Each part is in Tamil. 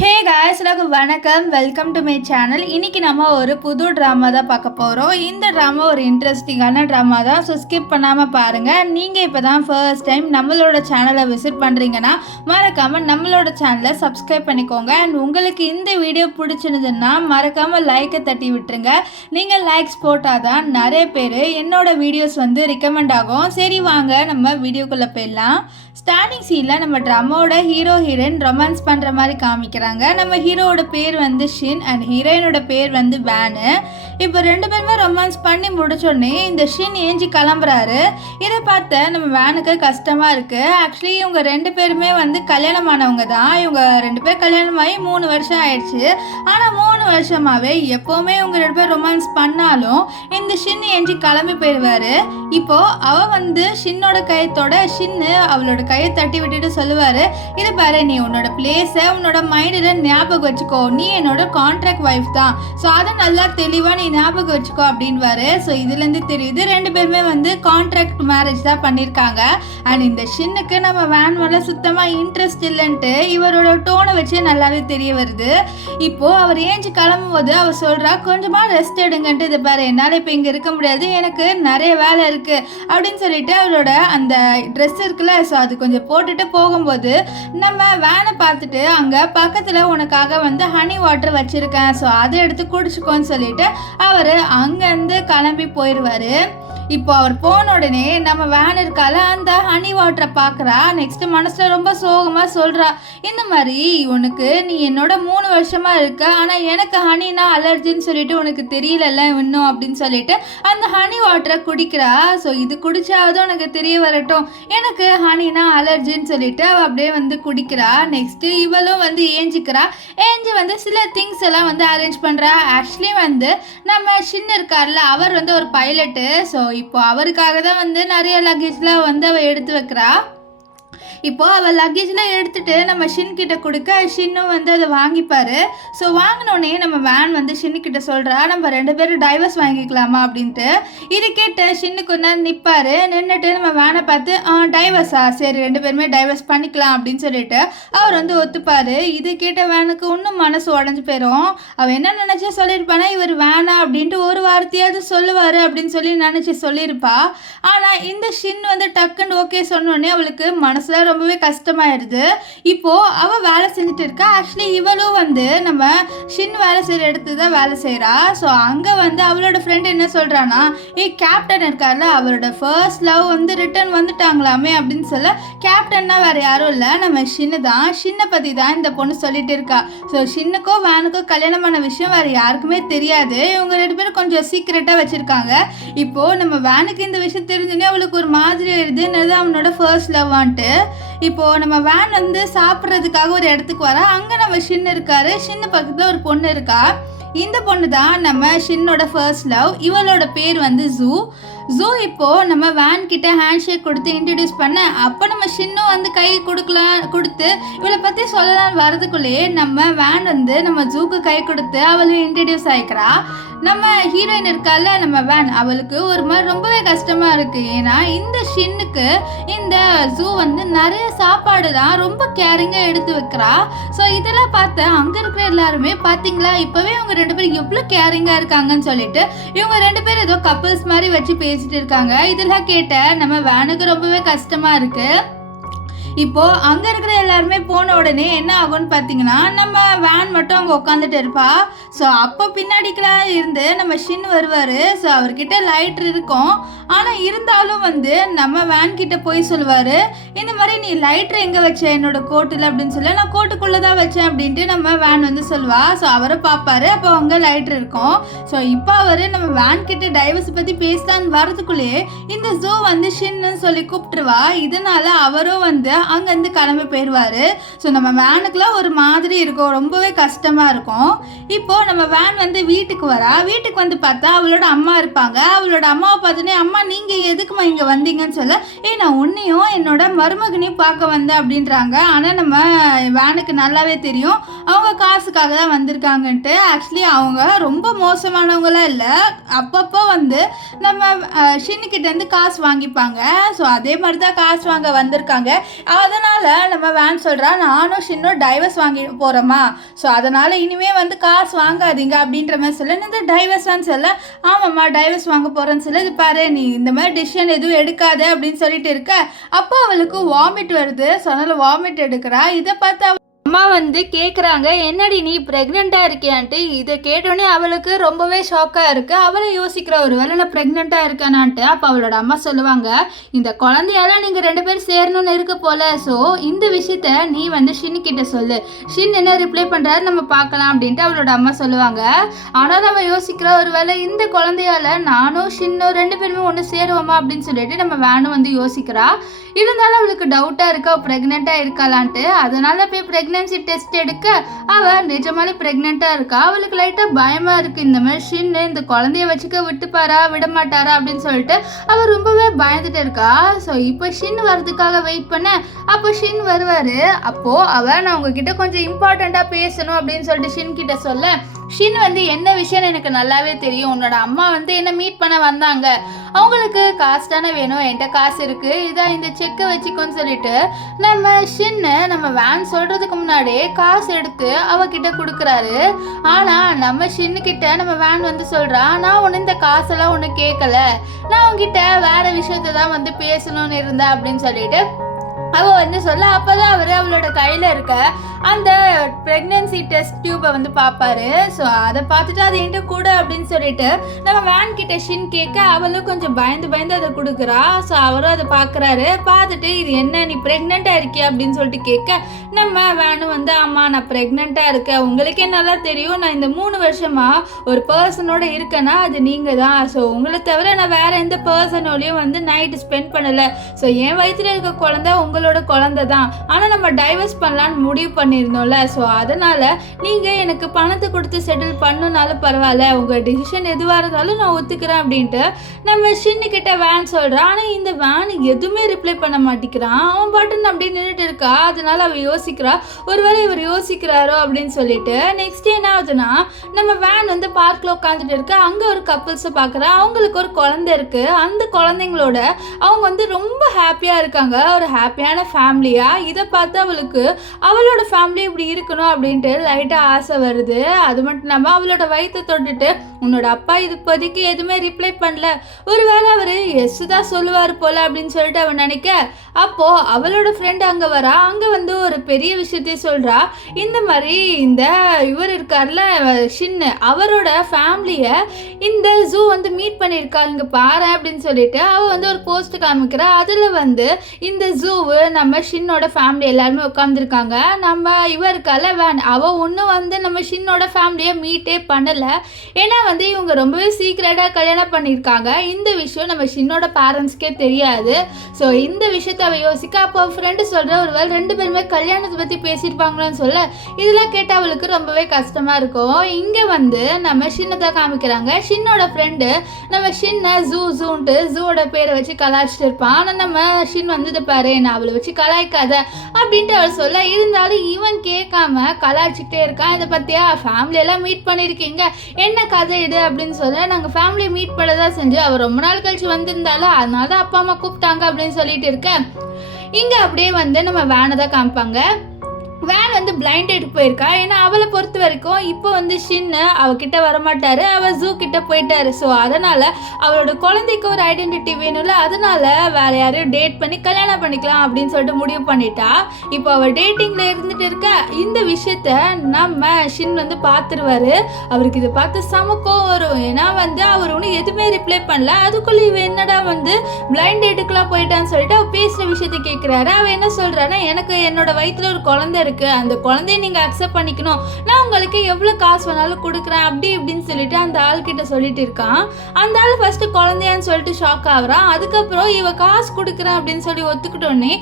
ஹே காய்ஸ், எல்லாருக்கும் வணக்கம். Welcome to my channel. இன்றைக்கி நம்ம ஒரு புது ட்ராமா தான் பார்க்க போகிறோம். இந்த ட்ராமா ஒரு இன்ட்ரெஸ்டிங்கான ட்ராமா தான். ஸோ ஸ்கிப் பண்ணாமல் பாருங்கள். நீங்கள் இப்போ தான் ஃபர்ஸ்ட் டைம் நம்மளோட சேனலை விசிட் பண்ணுறீங்கன்னா மறக்காமல் நம்மளோட சேனலை சப்ஸ்கிரைப் பண்ணிக்கோங்க. அண்ட் உங்களுக்கு இந்த வீடியோ பிடிச்சிருந்ததுன்னா மறக்காமல் லைக்கை தட்டி விட்டுருங்க. நீங்கள் லைக்ஸ் போட்டால் தான் நிறைய பேர் என்னோட வீடியோஸ் ரெக்கமெண்ட் ஆகும். சரி, வாங்க நம்ம வீடியோக்குள்ளே போயிடலாம். ஸ்டார்டிங் சீனில் நம்ம ட்ராமாவோட ஹீரோயின் ரொமான்ஸ் பண்ணுற மாதிரி காமிக்கிறாங்க. நம்ம ஹீரோவோட பேர் ஷின் அண்ட் ஹீரோயினோட பேர் வேனு. இப்போ ரெண்டு பேருமே ரொமான்ஸ் பண்ணி முடிச்சோடனே இந்த ஷின் ஏஞ்சி கிளம்புறாரு. இதை பார்த்த நம்ம வேனுக்கு கஷ்டமாக இருக்குது. ஆக்சுவலி இவங்க ரெண்டு பேருமே கல்யாணமானவங்க தான். இவங்க ரெண்டு பேர் கல்யாணமாகி 3 வருஷம் ஆயிடுச்சு. ஆனால் 3 வருஷமாகவே எப்போவுமே இவங்க ரெண்டு பேர் ரொமான்ஸ் பண்ணாலும் இந்த ஷின் ஏஞ்சி கிளம்பி போயிடுவார். இப்போது அவள் ஷின்னோட கையத்தோட ஷின்னு அவளோட கையை தட்டி விட்டுட்டு சொல்லுவார், இது பாரு, நீ உன்னோட பிளேஸை உன்னோட மைண்டில் ஞாபகம் வச்சுக்கோ. நீ என்னோட கான்ட்ராக்ட் ஒய்ஃப் தான். ஸோ அதை நல்லா தெளிவாக நீ ஞாபகம் வச்சுக்கோ அப்படின்வாரு. ஸோ இதுலேருந்து தெரியுது ரெண்டு பேருமே கான்ட்ராக்ட் மேரேஜ் தான் பண்ணியிருக்காங்க. அண்ட் இந்த ஷின்னுக்கு நம்ம வேன் மேலே சுத்தமாக இன்ட்ரெஸ்ட் இல்லைன்ட்டு இவரோட டோனை வச்சு நல்லாவே தெரிய வருது. இப்போது அவர் ஏஞ்சி கிளம்பும் போது அவர் சொல்கிறா, கொஞ்சமாக ரெஸ்ட் எடுங்கன்ட்டு. இது பாரு, என்னால் இப்போ இங்கே இருக்க முடியாது, எனக்கு நிறைய வேலை இருக்குது அப்படின்னு சொல்லிட்டு அவரோட அந்த ட்ரெஸ் இருக்குல்ல, ஸோ அது கொஞ்சம் போட்டுட்டு போகும்போது நம்ம வேனை பார்த்துட்டு அங்கே பக்கத்தில் உனக்காக ஹனி வாட்டர் வச்சுருக்கேன், ஸோ அதை எடுத்து குடிச்சுக்கோன்னு சொல்லிட்டு அவர் அங்கேருந்து கிளம்பி போயிடுவார். இப்போ அவர் போன உடனே நம்ம வேன் இருக்கால அந்த ஹனி வாட்டரை பார்க்குறா. நெக்ஸ்ட் மனசில் ரொம்ப சோகமாக சொல்கிறா, இந்த மாதிரி உனக்கு நீ என்னோட 3 வருஷமாக இருக்க, ஆனால் எனக்கு ஹனினா அலர்ஜின்னு சொல்லிட்டு உனக்கு தெரியலல்ல இன்னும் அப்படின்னு சொல்லிட்டு அந்த ஹனி வாட்டரை குடிக்கிறா. ஸோ இது குடிச்சாவது உனக்கு தெரிய வரட்டும், எனக்கு ஹனினா அலர்ஜின்னு சொல்லிட்டு அவள் அப்படியே குடிக்கிறா. நெக்ஸ்ட்டு இவளும் ஏஞ்சிக்கிறா. ஏஞ்சி சில திங்ஸ் எல்லாம் அரேஞ்ச் பண்ணுறா. ஆக்சுவலி நம்ம ஷின் இருக்கார்ல, அவர் ஒரு பைலட்டு. ஸோ இப்போ அவருக்காக தான் நிறைய லக்கேஜ்லாம் அவள் எடுத்து வைக்கிறா. இப்போது அவள் லக்கேஜ்லாம் எடுத்துகிட்டு நம்ம ஷின் கிட்ட கொடுக்க ஷின்னும் அதை வாங்கிப்பார். ஸோ வாங்கினோடனே நம்ம வேன் ஷின்னுக்கிட்ட சொல்கிறா, நம்ம 2 பேரும் டைவர்ஸ் வாங்கிக்கலாமா அப்படின்ட்டு. இது கேட்ட ஷின்னுக்கு ஒரு நேரம் நிற்பார். நின்றுட்டு நம்ம வேனை பார்த்து, டைவர்ஸா, சரி 2 பேருமே டைவர்ஸ் பண்ணிக்கலாம் அப்படின்னு சொல்லிட்டு அவர் ஒத்துப்பார். இது கேட்ட வேனுக்கு இன்னும் மனசு உடஞ்சி போயிடும். அவள் என்ன நினச்சா சொல்லியிருப்பானா, இவர் வேணா அப்படின்ட்டு ஒரு வார்த்தையாவது சொல்லுவார் அப்படின்னு சொல்லி நினச்சி சொல்லியிருப்பா. ஆனால் இந்த ஷின் டக்குன்னு ஓகே சொன்னோடனே அவளுக்கு மனசில் ரொம்பவே கஷ்டமாயிடுது. இப்போது அவள் வேலை செஞ்சுட்டு இருக்கா. ஆக்சுவலி இவளும் நம்ம ஷின் வேலை செய்கிற இடத்துல தான் வேலை செய்கிறா. ஸோ அங்கே அவளோட ஃப்ரெண்ட் என்ன சொல்கிறான்னா, கேப்டன் இருக்கார்ல, அவரோட ஃபர்ஸ்ட் லவ் ரிட்டர்ன் வந்துட்டாங்களாமே அப்படின்னு சொல்ல, கேப்டன்னா வேறு யாரும் இல்லை, நம்ம ஷின்னு தான். ஷின்னை பற்றி தான் இந்த பொண்ணு சொல்லிட்டு இருக்கா. ஸோ ஷின்னுக்கோ வேனுக்கோ கல்யாணமான விஷயம் வேறு யாருக்குமே தெரியாது. இவங்க 2 பேரும் கொஞ்சம் சீக்ரெட்டாக வச்சுருக்காங்க. இப்போது நம்ம வேனுக்கு இந்த விஷயம் தெரிஞ்சுன்னே அவளுக்கு ஒரு மாதிரி ஆயிடுது, அவனோட ஃபர்ஸ்ட் லவ்வான்ட்டு. இப்போது நம்ம வேன் சாப்பிட்றதுக்காக ஒரு இடத்துக்கு வரா. அங்கே நம்ம ஷின் இருக்காரு. ஷின்னு பக்கத்தில் ஒரு பொண்ணு இருக்கா. இந்த பொண்ணு தான் நம்ம ஷின்னோட ஃபர்ஸ்ட் லவ். இவளோட பேர் ஜூ. இப்போது நம்ம வேன் கிட்ட ஹேண்ட் ஷேக் கொடுத்து இன்ட்ரடியூஸ் பண்ண, அப்போ நம்ம ஷின்னும் கை கொடுத்து இவளை பற்றி சொல்லலாம் வரதுக்குள்ளேயே நம்ம வேன் நம்ம ஜூக்கு கை கொடுத்து அவளும் இன்ட்ரடியூஸ் ஆகிக்கிறா. நம்ம ஹீரோயின் இருக்கால நம்ம வேன், அவளுக்கு ஒரு மாதிரி ரொம்பவே கஷ்டமாக இருக்குது. ஏன்னா இந்த ஷின்னுக்கு இந்த ஜூ நிறைய சாப்பாடு தான் ரொம்ப கேரிங்காக எடுத்து வைக்கிறா. ஸோ இதெல்லாம் பார்த்து அங்கே இருக்கிற எல்லாருமே, பார்த்தீங்களா இப்போவே இவங்க 2 பேரும் எவ்வளோ கேரிங்காக இருக்காங்கன்னு சொல்லிட்டு இவங்க 2 பேரும் ஏதோ கப்புள்ஸ் மாதிரி வச்சு பேசிட்டு இருக்காங்க. இதெல்லாம் கேட்ட நம்ம வேனுக்கு ரொம்பவே கஷ்டமாக இருக்குது. இப்போது அங்கே இருக்கிற எல்லாருமே போன உடனே என்ன ஆகும்னு பார்த்தீங்கன்னா, நம்ம வேன் மட்டும் அங்கே உட்காந்துட்டு இருப்பா. ஸோ அப்போ பின்னாடிக்கெலாம் இருந்து நம்ம ஷின் வருவார். ஸோ அவர்கிட்ட லைட்ரு இருக்கும். ஆனால் இருந்தாலும் நம்ம வேன் கிட்ட போய் சொல்லுவார், இந்த மாதிரி நீ லைட்ரு எங்கே வச்ச என்னோட கோட்டில் அப்படின்னு சொல்ல, நான் கோட்டுக்குள்ளே தான் வச்சேன் அப்படின்ட்டு நம்ம வேன் சொல்லுவா. ஸோ அவரை பார்ப்பாரு. அப்போ அங்கே லைட்ரு இருக்கும். ஸோ இப்போ அவர் நம்ம வேன் கிட்ட டைவர்ஸ் பற்றி பேசலான்னு வரதுக்குள்ளேயே இந்த ஜூ ஷின்னு சொல்லி கூப்பிட்டுருவா. இதனால அவரும் அங்கேருந்து கிளம்பி போயிடுவார். ஸோ நம்ம வேனுக்குலாம் ஒரு மாதிரி இருக்கும், ரொம்பவே கஷ்டமாக இருக்கும். இப்போது நம்ம வேன் வீட்டுக்கு வரா. வீட்டுக்கு பார்த்தா அவளோட அம்மா இருப்பாங்க. அவளோட அம்மாவை பார்த்தோன்னே, அம்மா நீங்கள் எதுக்குமா இங்கே வந்தீங்கன்னு சொல்ல, நான் உன்னையும் என்னோட மருமகனையும் பார்க்க வந்தேன் அப்படின்றாங்க. ஆனால் நம்ம வேனுக்கு நல்லாவே தெரியும் அவங்க காசுக்காக தான் வந்திருக்காங்கன்ட்டு. ஆக்சுவலி அவங்க ரொம்ப மோசமானவங்களாம் இல்லை, அப்பப்போ வந்து நம்ம ஷின்னுக்கிட்டேருந்து காசு வாங்கிப்பாங்க. ஸோ அதே மாதிரி தான் காசு வாங்க வந்திருக்காங்க. அதனால் நம்ம வேன் சொல்கிறா, நானும் ஷின்னும் டைவர்ஸ் வாங்கி போகிறோமா, ஸோ அதனால் இனிமேல் வந்து காசு வாங்காதீங்க அப்படின்ற மாதிரி சொல்ல, இந்த டைவர்ஸான்னு சொல்ல, ஆமாம்மா டைவர்ஸ் வாங்க போகிறேன்னு சொல்ல, இது பாரு நீ இந்த மாதிரி டிசிஷன் எதுவும் எடுக்காத அப்படின்னு சொல்லிட்டு இருக்க. அப்போ அவளுக்கு வாமிட் வருது. ஸோ அதனால் வாமிட் எடுக்கிறா. இதை பார்த்து அம்மா வந்து கேட்குறாங்க, என்னடி நீ ப்ரெக்னெண்ட்டாக இருக்கியான்ட்டு. இதை கேட்டோடனே அவளுக்கு ரொம்பவே ஷாக்காக இருக்குது. அவளை யோசிக்கிற ஒரு வேளை நான் ப்ரெக்னெண்ட்டாக இருக்கேனான்ட்டு. அப்போ அவளோட அம்மா சொல்லுவாங்க, இந்த குழந்தையால நீங்கள் 2 பேரும் சேரணும்னு இருக்க போல, ஸோ இந்த விஷயத்த நீ வந்து ஷின்கிட்ட சொல்லு, ஷின் என்ன ரிப்ளை பண்ணுறாரு நம்ம பார்க்கலாம் அப்படின்ட்டு அவளோட அம்மா சொல்லுவாங்க. ஆனால் நம்ம யோசிக்கிற ஒரு வேளை இந்த குழந்தையால நானும் ஷின்னும் 2 பேருமே ஒன்று சேருவோமா அப்படின்னு சொல்லிட்டு நம்ம வேணும் வந்து யோசிக்கிறா. இருந்தாலும் அவளுக்கு டவுட்டாக இருக்கா ப்ரெக்னெண்ட்டாக இருக்காளான்ட்டு. அதனால போய் ப்ரெக்னன்சி டெஸ்ட் எடுக்க அவள் நிஜமாலே ப்ரெக்னெண்ட்டாக இருக்கா. அவளுக்கு லைட்டாக பயமாக இருக்குது, இந்த மாதிரி ஷின்னு இந்த குழந்தைய வச்சுக்க விட்டுப்பாரா விட மாட்டாரா அப்படின்னு சொல்லிட்டு அவள் ரொம்பவே பயந்துட்டு இருக்கா. ஸோ இப்போ ஷின் வரதுக்காக வெயிட் பண்ண. அப்போ ஷின் வருவார். அப்போது அவள் நான் உங்ககிட்ட கொஞ்சம் இம்பார்ட்டண்ட்டாக பேசணும் அப்படின்னு சொல்லிட்டு ஷின் கிட்ட சொல்ல, ஷின் வந்து என்ன விஷயம்னு எனக்கு நல்லாவே தெரியும், உன்னோட அம்மா வந்து என்ன மீட் பண்ண வந்தாங்க, அவங்களுக்கு காசு தானே வேணும், என்கிட்ட காசு இருக்குது, இதான் இந்த செக்கை வச்சுக்கோன்னு சொல்லிட்டு நம்ம ஷின்னு நம்ம வேன் சொல்கிறதுக்கு முன்னாடியே காசு எடுத்து அவகிட்ட கொடுக்குறாரு. ஆனால் நம்ம ஷின்னுக்கிட்ட நம்ம வேன் வந்து சொல்கிறா, நான் ஒன்று இந்த காசெல்லாம் ஒன்று கேட்கல, நான் உங்ககிட்ட வேறு விஷயத்த தான் வந்து பேசணும்னு இருந்தேன் அப்படின்னு சொல்லிட்டு அவள் வந்து சொல்ல. அப்போ தான் அவர் அவளோட கையில் இருக்க அந்த ப்ரெக்னென்சி டெஸ்ட் டியூப்பை வந்து பார்ப்பாரு. ஸோ அதை பார்த்துட்டு அது என்கிட்ட கூட அப்படின்னு சொல்லிட்டு நம்ம வேன் கிட்ட ஷின் கேட்க அவளும் கொஞ்சம் பயந்து அதை கொடுக்குறா. ஸோ அவரும் அதை பார்க்குறாரு. பார்த்துட்டு இது என்ன நீ ப்ரெக்னெண்ட்டாக இருக்கியா அப்படின்னு சொல்லிட்டு கேட்க நம்ம வேனும் வந்து ஆமாம் நான் ப்ரெக்னெண்ட்டாக இருக்கேன், உங்களுக்கே நல்லா தெரியும், நான் இந்த 3 வருஷமாக ஒரு பர்சனோட இருக்கேன்னா அது நீங்கள் தான், ஸோ உங்களை தவிர நான் வேறு எந்த பர்சனோடையும் வந்து நைட்டு ஸ்பெண்ட் பண்ணலை, ஸோ என் வயிற்றில் இருக்க குழந்தை உங்களோட குழந்தை தான், ஆனால் நம்ம டைவர்ஸ் பண்ணலான்னு முடிவு பண்ணியிருந்தோம்ல, ஸோ அதனால் நீங்கள் எனக்கு பணத்தை கொடுத்து செட்டில் பண்ணனாலும் பரவாயில்ல, உங்கள் டிசிஷன் எதுவாக இருந்தாலும் நான் ஒத்துக்கிறேன் அப்படின்ட்டு நம்ம ஷின்னுக்கிட்ட வேன் சொல்கிறான். ஆனால் இந்த வேன் எதுவுமே ரிப்ளை பண்ண மாட்டேங்கிறான். அவன் பாட்டுன்னு அப்படியே நின்றுட்டு இருக்கா. அதனால அவள் யோசிக்கிறா, ஒருவேளை இவர் யோசிக்கிறாரோ அப்படின்னு சொல்லிட்டு. நெக்ஸ்ட் என்ன ஆகுதுன்னா நம்ம வேன் வந்து பார்க்கில் உட்காந்துட்டு இருக்கு. அங்கே ஒரு கப்புள்ஸை பார்க்குறா. அவங்களுக்கு ஒரு குழந்தை இருக்குது. அந்த குழந்தைங்களோட அவங்க வந்து ரொம்ப ஹாப்பியாக இருக்காங்க, ஒரு ஹாப்பியான ஃபேமிலியாக. இதை பார்த்து அவளுக்கு அவளோட ஃபேமிலி இப்படி இருக்கணும் அப்படின்ட்டு லைட்டாக ஆசை வருது. அது மட்டும் இல்லாமல் அவளோட வயிற்றை தொட்டுட்டு உன்னோட அப்பா இது இப்போதைக்கு எதுவுமே ரிப்ளை பண்ணல, ஒருவேளை அவர் எஸ் தான் சொல்லுவார் போல அப்படின்னு சொல்லிட்டு அவன் நினைக்க. அப்போது அவளோட ஃப்ரெண்டு அங்கே வரா. அங்கே வந்து ஒரு பெரிய விஷயத்தையும் சொல்கிறா. இந்த மாதிரி இந்த இவர் இருக்கார்ல ஷின்னு, அவரோட ஃபேமிலியை இந்த ஜூ வந்து மீட் பண்ணியிருக்கா, இங்கே பாரு அப்படின்னு சொல்லிட்டு அவள் வந்து ஒரு போஸ்ட் காமிக்கிறா. அதில் வந்து இந்த ஜூவு நம்ம ஷின்னோட ஃபேமிலி எல்லாருமே உட்காந்துருக்காங்க. நம்ம இவர் இருக்கால வேன், அவள் ஒன்றும் வந்து நம்ம ஷின்னோட ஃபேமிலியை மீட்டே பண்ணலை. ஏன்னா வந்து இவங்க ரொம்பவே சீக்கிரட்டாக கல்யாணம் பண்ணியிருக்காங்க. இந்த விஷயம் நம்ம ஷின்னோட பேரண்ட்ஸ்க்கே தெரியாது. ஸோ இந்த விஷயத்தை அவள் யோசிக்க. அப்போ ஃப்ரெண்டு சொல்கிற ஒரு வேளை 2 பேருமே கல்யாணத்தை பற்றி பேசியிருப்பாங்களோன்னு சொல்ல இதெல்லாம் கேட்டு அவளுக்கு ரொம்பவே கஷ்டமாக இருக்கும். இங்கே வந்து நம்ம ஷின்னை தான் காமிக்கிறாங்க. ஷின்னோட ஃப்ரெண்டு நம்ம ஷின்னை ஜூன்ட்டு ஜூவோட பேரை வச்சு கலாய்ச்சிட்டு இருப்பான். ஆனால் நம்ம ஷின் வந்து இதை பாரு நான் அவளை வச்சு கலாய்க்காத அப்படின்ட்டு அவள் சொல்ல, இருந்தாலும் இவன் கேட்காம கலாய்ச்சிக்கிட்டே இருக்கான். இதை பற்றியா ஃபேமிலியெல்லாம் மீட் பண்ணியிருக்கீங்க, என்ன கதை இது அப்படின்னு சொல்ல, நாங்கள் ஃபேமிலியை மீட் பண்ண தான் செஞ்சு அவர் ரொம்ப நாள் கழிச்சு வந்திருந்தாலும் அதனால தான் அப்பா அம்மா கூப்பிட்டாங்க அப்படின்னு சொல்லிட்டு இருக்கேன். இங்கே அப்படியே வந்து நம்ம வேனை தான் காமிப்பாங்க. வேன் வந்து பிளைண்ட் டேட்டுக்கு போயிருக்கா. ஏன்னா அவளை பொறுத்த வரைக்கும் இப்போ வந்து ஷின்னு அவகிட்ட வரமாட்டாரு, அவள் ஜூ கிட்ட போயிட்டாரு. ஸோ அதனால் அவளோட குழந்தைக்கு ஒரு ஐடென்டிட்டி வேணும்ல, அதனால வேற யாரையும் டேட் பண்ணி கல்யாணம் பண்ணிக்கலாம் அப்படின்னு சொல்லிட்டு முடிவு பண்ணிட்டா. இப்போ அவள் டேட்டிங்கில் இருந்துட்டு இருக்க. இந்த விஷயத்த நம்ம ஷின் வந்து பார்த்துருவாரு. அவருக்கு இதை பார்த்து சமக்கம் வரும். ஏன்னா வந்து அவர் ஒன்றும் எதுவுமே ரிப்ளை பண்ணல. அதுக்குள்ளே இவன் என்னடா வந்து பிளைண்ட் டேட்டுக்கெலாம் போயிட்டான்னு சொல்லிட்டு அவள் பேசுகிற விஷயத்த கேட்குறாரு. அவள் என்ன சொல்கிறான்னா, எனக்கு என்னோட வயிற்றில் ஒரு குழந்தை இருக்கு, அந்த குழந்தைய நீங்க அக்செப்ட் பண்ணிக்கணும், நான் உங்களுக்கு எவ்வளவு காசு வேணாலும் கொடுக்குறேன் அப்படி இப்படின்னு சொல்லிட்டு அந்த ஆள் கிட்ட சொல்லிட்டு இருக்கான். அந்த ஆள் ஃபர்ஸ்ட் குழந்தையான்னு சொல்லிட்டு ஷாக் ஆகுறான். அதுக்கப்புறம் இவ காசு கொடுக்குறேன் அப்படின்னு சொல்லி ஒத்துக்கிட்டோன்னே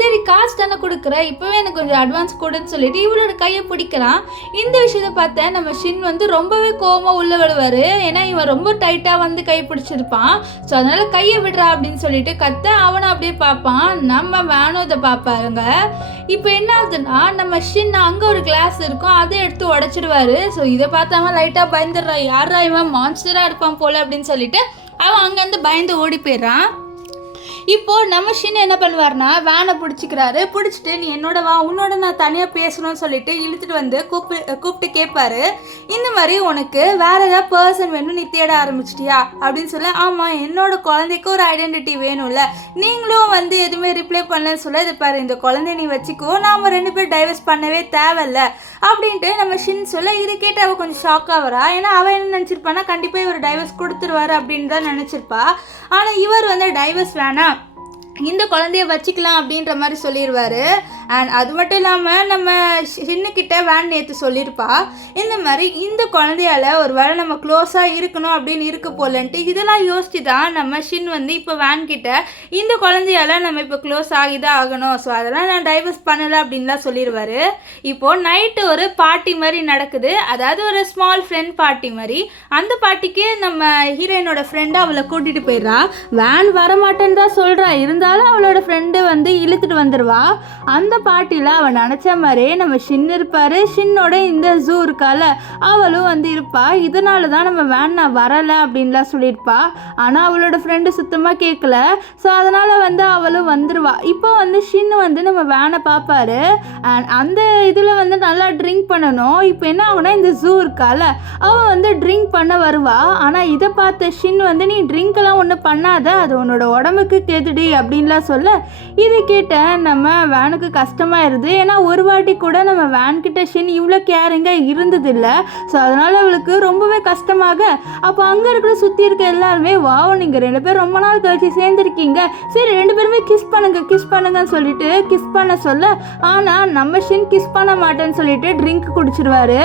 சரி காசு தானே கொடுக்குறேன், இப்பவே எனக்கு கொஞ்சம் அட்வான்ஸ் கொடுன்னு சொல்லிட்டு இவளோட கையை பிடிக்கிறான். இந்த விஷயத்தை பார்த்தேன் நம்ம ஷின் வந்து ரொம்பவே கோவமா உள்ள விடுவாரு. ஏன்னா இவன் ரொம்ப டைட்டா வந்து கை பிடிச்சிருப்பான். ஸோ அதனால கையை விடுறா அப்படின்னு சொல்லிட்டு கத்த அவனை அப்படியே பார்ப்பான். நம்ம வேணும் இதை பார்ப்பாருங்க. இப்போ என்ன ஆகுதுன்னா நம்ம ஷின் அங்கே ஒரு கிளாஸ் இருக்கும், அதை எடுத்து உடச்சிடுவார். ஸோ இதை பார்த்தாம லைட்டாக பயந்துடுறா, யாரா இவன் மான்ஸ்டராக இருப்பான் போல் அப்படின்னு சொல்லிட்டு அவன் அங்கேருந்து பயந்து ஓடி போயிடுறான். இப்போது நம்ம ஷின் என்ன பண்ணுவார்னா வேனை பிடிச்சிக்கிறாரு. பிடிச்சிட்டு நீ என்னோட வா, உன்னோட நான் தனியாக பேசணும்னு சொல்லிட்டு இழுத்துட்டு வந்து கூப்பிட்டு கேட்பாரு, இந்த மாதிரி உனக்கு வேறு ஏதாவது பர்சன் வேணும் நீ தேட ஆரம்பிச்சிட்டியா அப்படின்னு சொல்ல, ஆமாம் என்னோட குழந்தைக்கு ஒரு ஐடென்டிட்டி வேணும்ல, நீங்களும் வந்து எதுவுமே ரிப்ளை பண்ணலன்னு சொல்ல, இது பாரு இந்த குழந்தைய நீ வச்சுக்கோ, நாம் 2 பேர் டைவர்ஸ் பண்ணவே தேவையில்ல அப்படின்ட்டு நம்ம ஷின் சொல்ல, இது கேட்டு அவள் கொஞ்சம் ஷாக் ஆகிறா. ஏன்னா அவள் என்ன நினச்சிருப்பானா கண்டிப்பாக இவர் டைவர்ஸ் கொடுத்துருவாரு அப்படின்னு தான் நினச்சிருப்பா. ஆனால் இவர் வந்து டைவர்ஸ் வேணாம், இந்த குழந்தைய வச்சுக்கலாம் அப்படின்ற மாதிரி சொல்லிடுவார். அண்ட் அது மட்டும் இல்லாமல் நம்ம ஷின்னுக்கிட்ட வேன் நேற்று சொல்லியிருப்பா, இந்த மாதிரி இந்த குழந்தையால் ஒரு வேளை நம்ம க்ளோஸாக இருக்கணும் அப்படின்னு இருக்க போலன்ட்டு இதெல்லாம் யோசிச்சு தான் நம்ம ஷின் வந்து இப்போ வேன் கிட்ட இந்த குழந்தையால் நம்ம இப்போ க்ளோஸ் ஆகிதான் ஆகணும், ஸோ அதெல்லாம் நான் டைவர்ஸ் பண்ணலை அப்படின்லாம் சொல்லிடுவார். இப்போது நைட்டு ஒரு பார்ட்டி மாதிரி நடக்குது, அதாவது ஒரு ஸ்மால் ஃப்ரெண்ட் பார்ட்டி மாதிரி. அந்த பார்ட்டிக்கு நம்ம ஹீரோயினோட ஃப்ரெண்டை அவளை கூட்டிகிட்டு போயிடுறா. வேன் வரமாட்டேன்னு தான் சொல்கிறா, இருந்தாலும் அவளோட ஃப்ரெண்டு வந்து இழுத்துட்டு வந்துடுவா. அந்த பார்ட்டியில் அவள் நினச்ச மாதிரியே நம்ம ஷின் இருப்பார். ஷின்னோட இந்த ஜூ இருக்கால அவளும் வந்து இருப்பா. இதனால தான் நம்ம வேன் நான் வரலை அப்படின்லாம் சொல்லியிருப்பா. ஆனால் அவளோட ஃப்ரெண்டு சுத்தமாக கேட்கல. ஸோ அதனால் வந்து அவளும் வந்துடுவா. இப்போ வந்து ஷின் வந்து நம்ம வேனை பார்ப்பாரு. அண்ட் அந்த இதில் வந்து நல்லா ட்ரிங்க் பண்ணணும். இப்போ என்ன ஆகுனா இந்த ஜூ இருக்கால அவள் வந்து ட்ரிங்க் பண்ண வருவா. ஆனால் இதை பார்த்த ஷின் வந்து நீ ட்ரிங்க்லாம் ஒன்றும் பண்ணாத, அது உன்னோட உடம்புக்கு கெடுடி அப்படின்லாம் சொல்ல, இது கேட்ட நம்ம வேனுக்கு கஷ்டமாயிருது. ஏன்னா ஒரு வாட்டி கூட நம்ம வேன்கிட்ட ஷின் இவ்வளோ கேரிங்காக இருந்ததில்லை. ஸோ அதனால் அவளுக்கு ரொம்பவே கஷ்டமாக, அப்போ அங்கே இருக்கிற சுற்றி இருக்க எல்லாருமே வாவ் நீங்கள் 2 பேரும் ரொம்ப நாள் கழிச்சு சேர்ந்துருக்கீங்க, சரி 2 பேருமே கிஸ் பண்ணுங்கன்னு சொல்லிட்டு கிஸ் பண்ண சொல்ல, ஆனால் நம்ம ஷின் கிஸ் பண்ண மாட்டேன்னு சொல்லிட்டு ட்ரிங்க் குடிச்சிடுவாரு.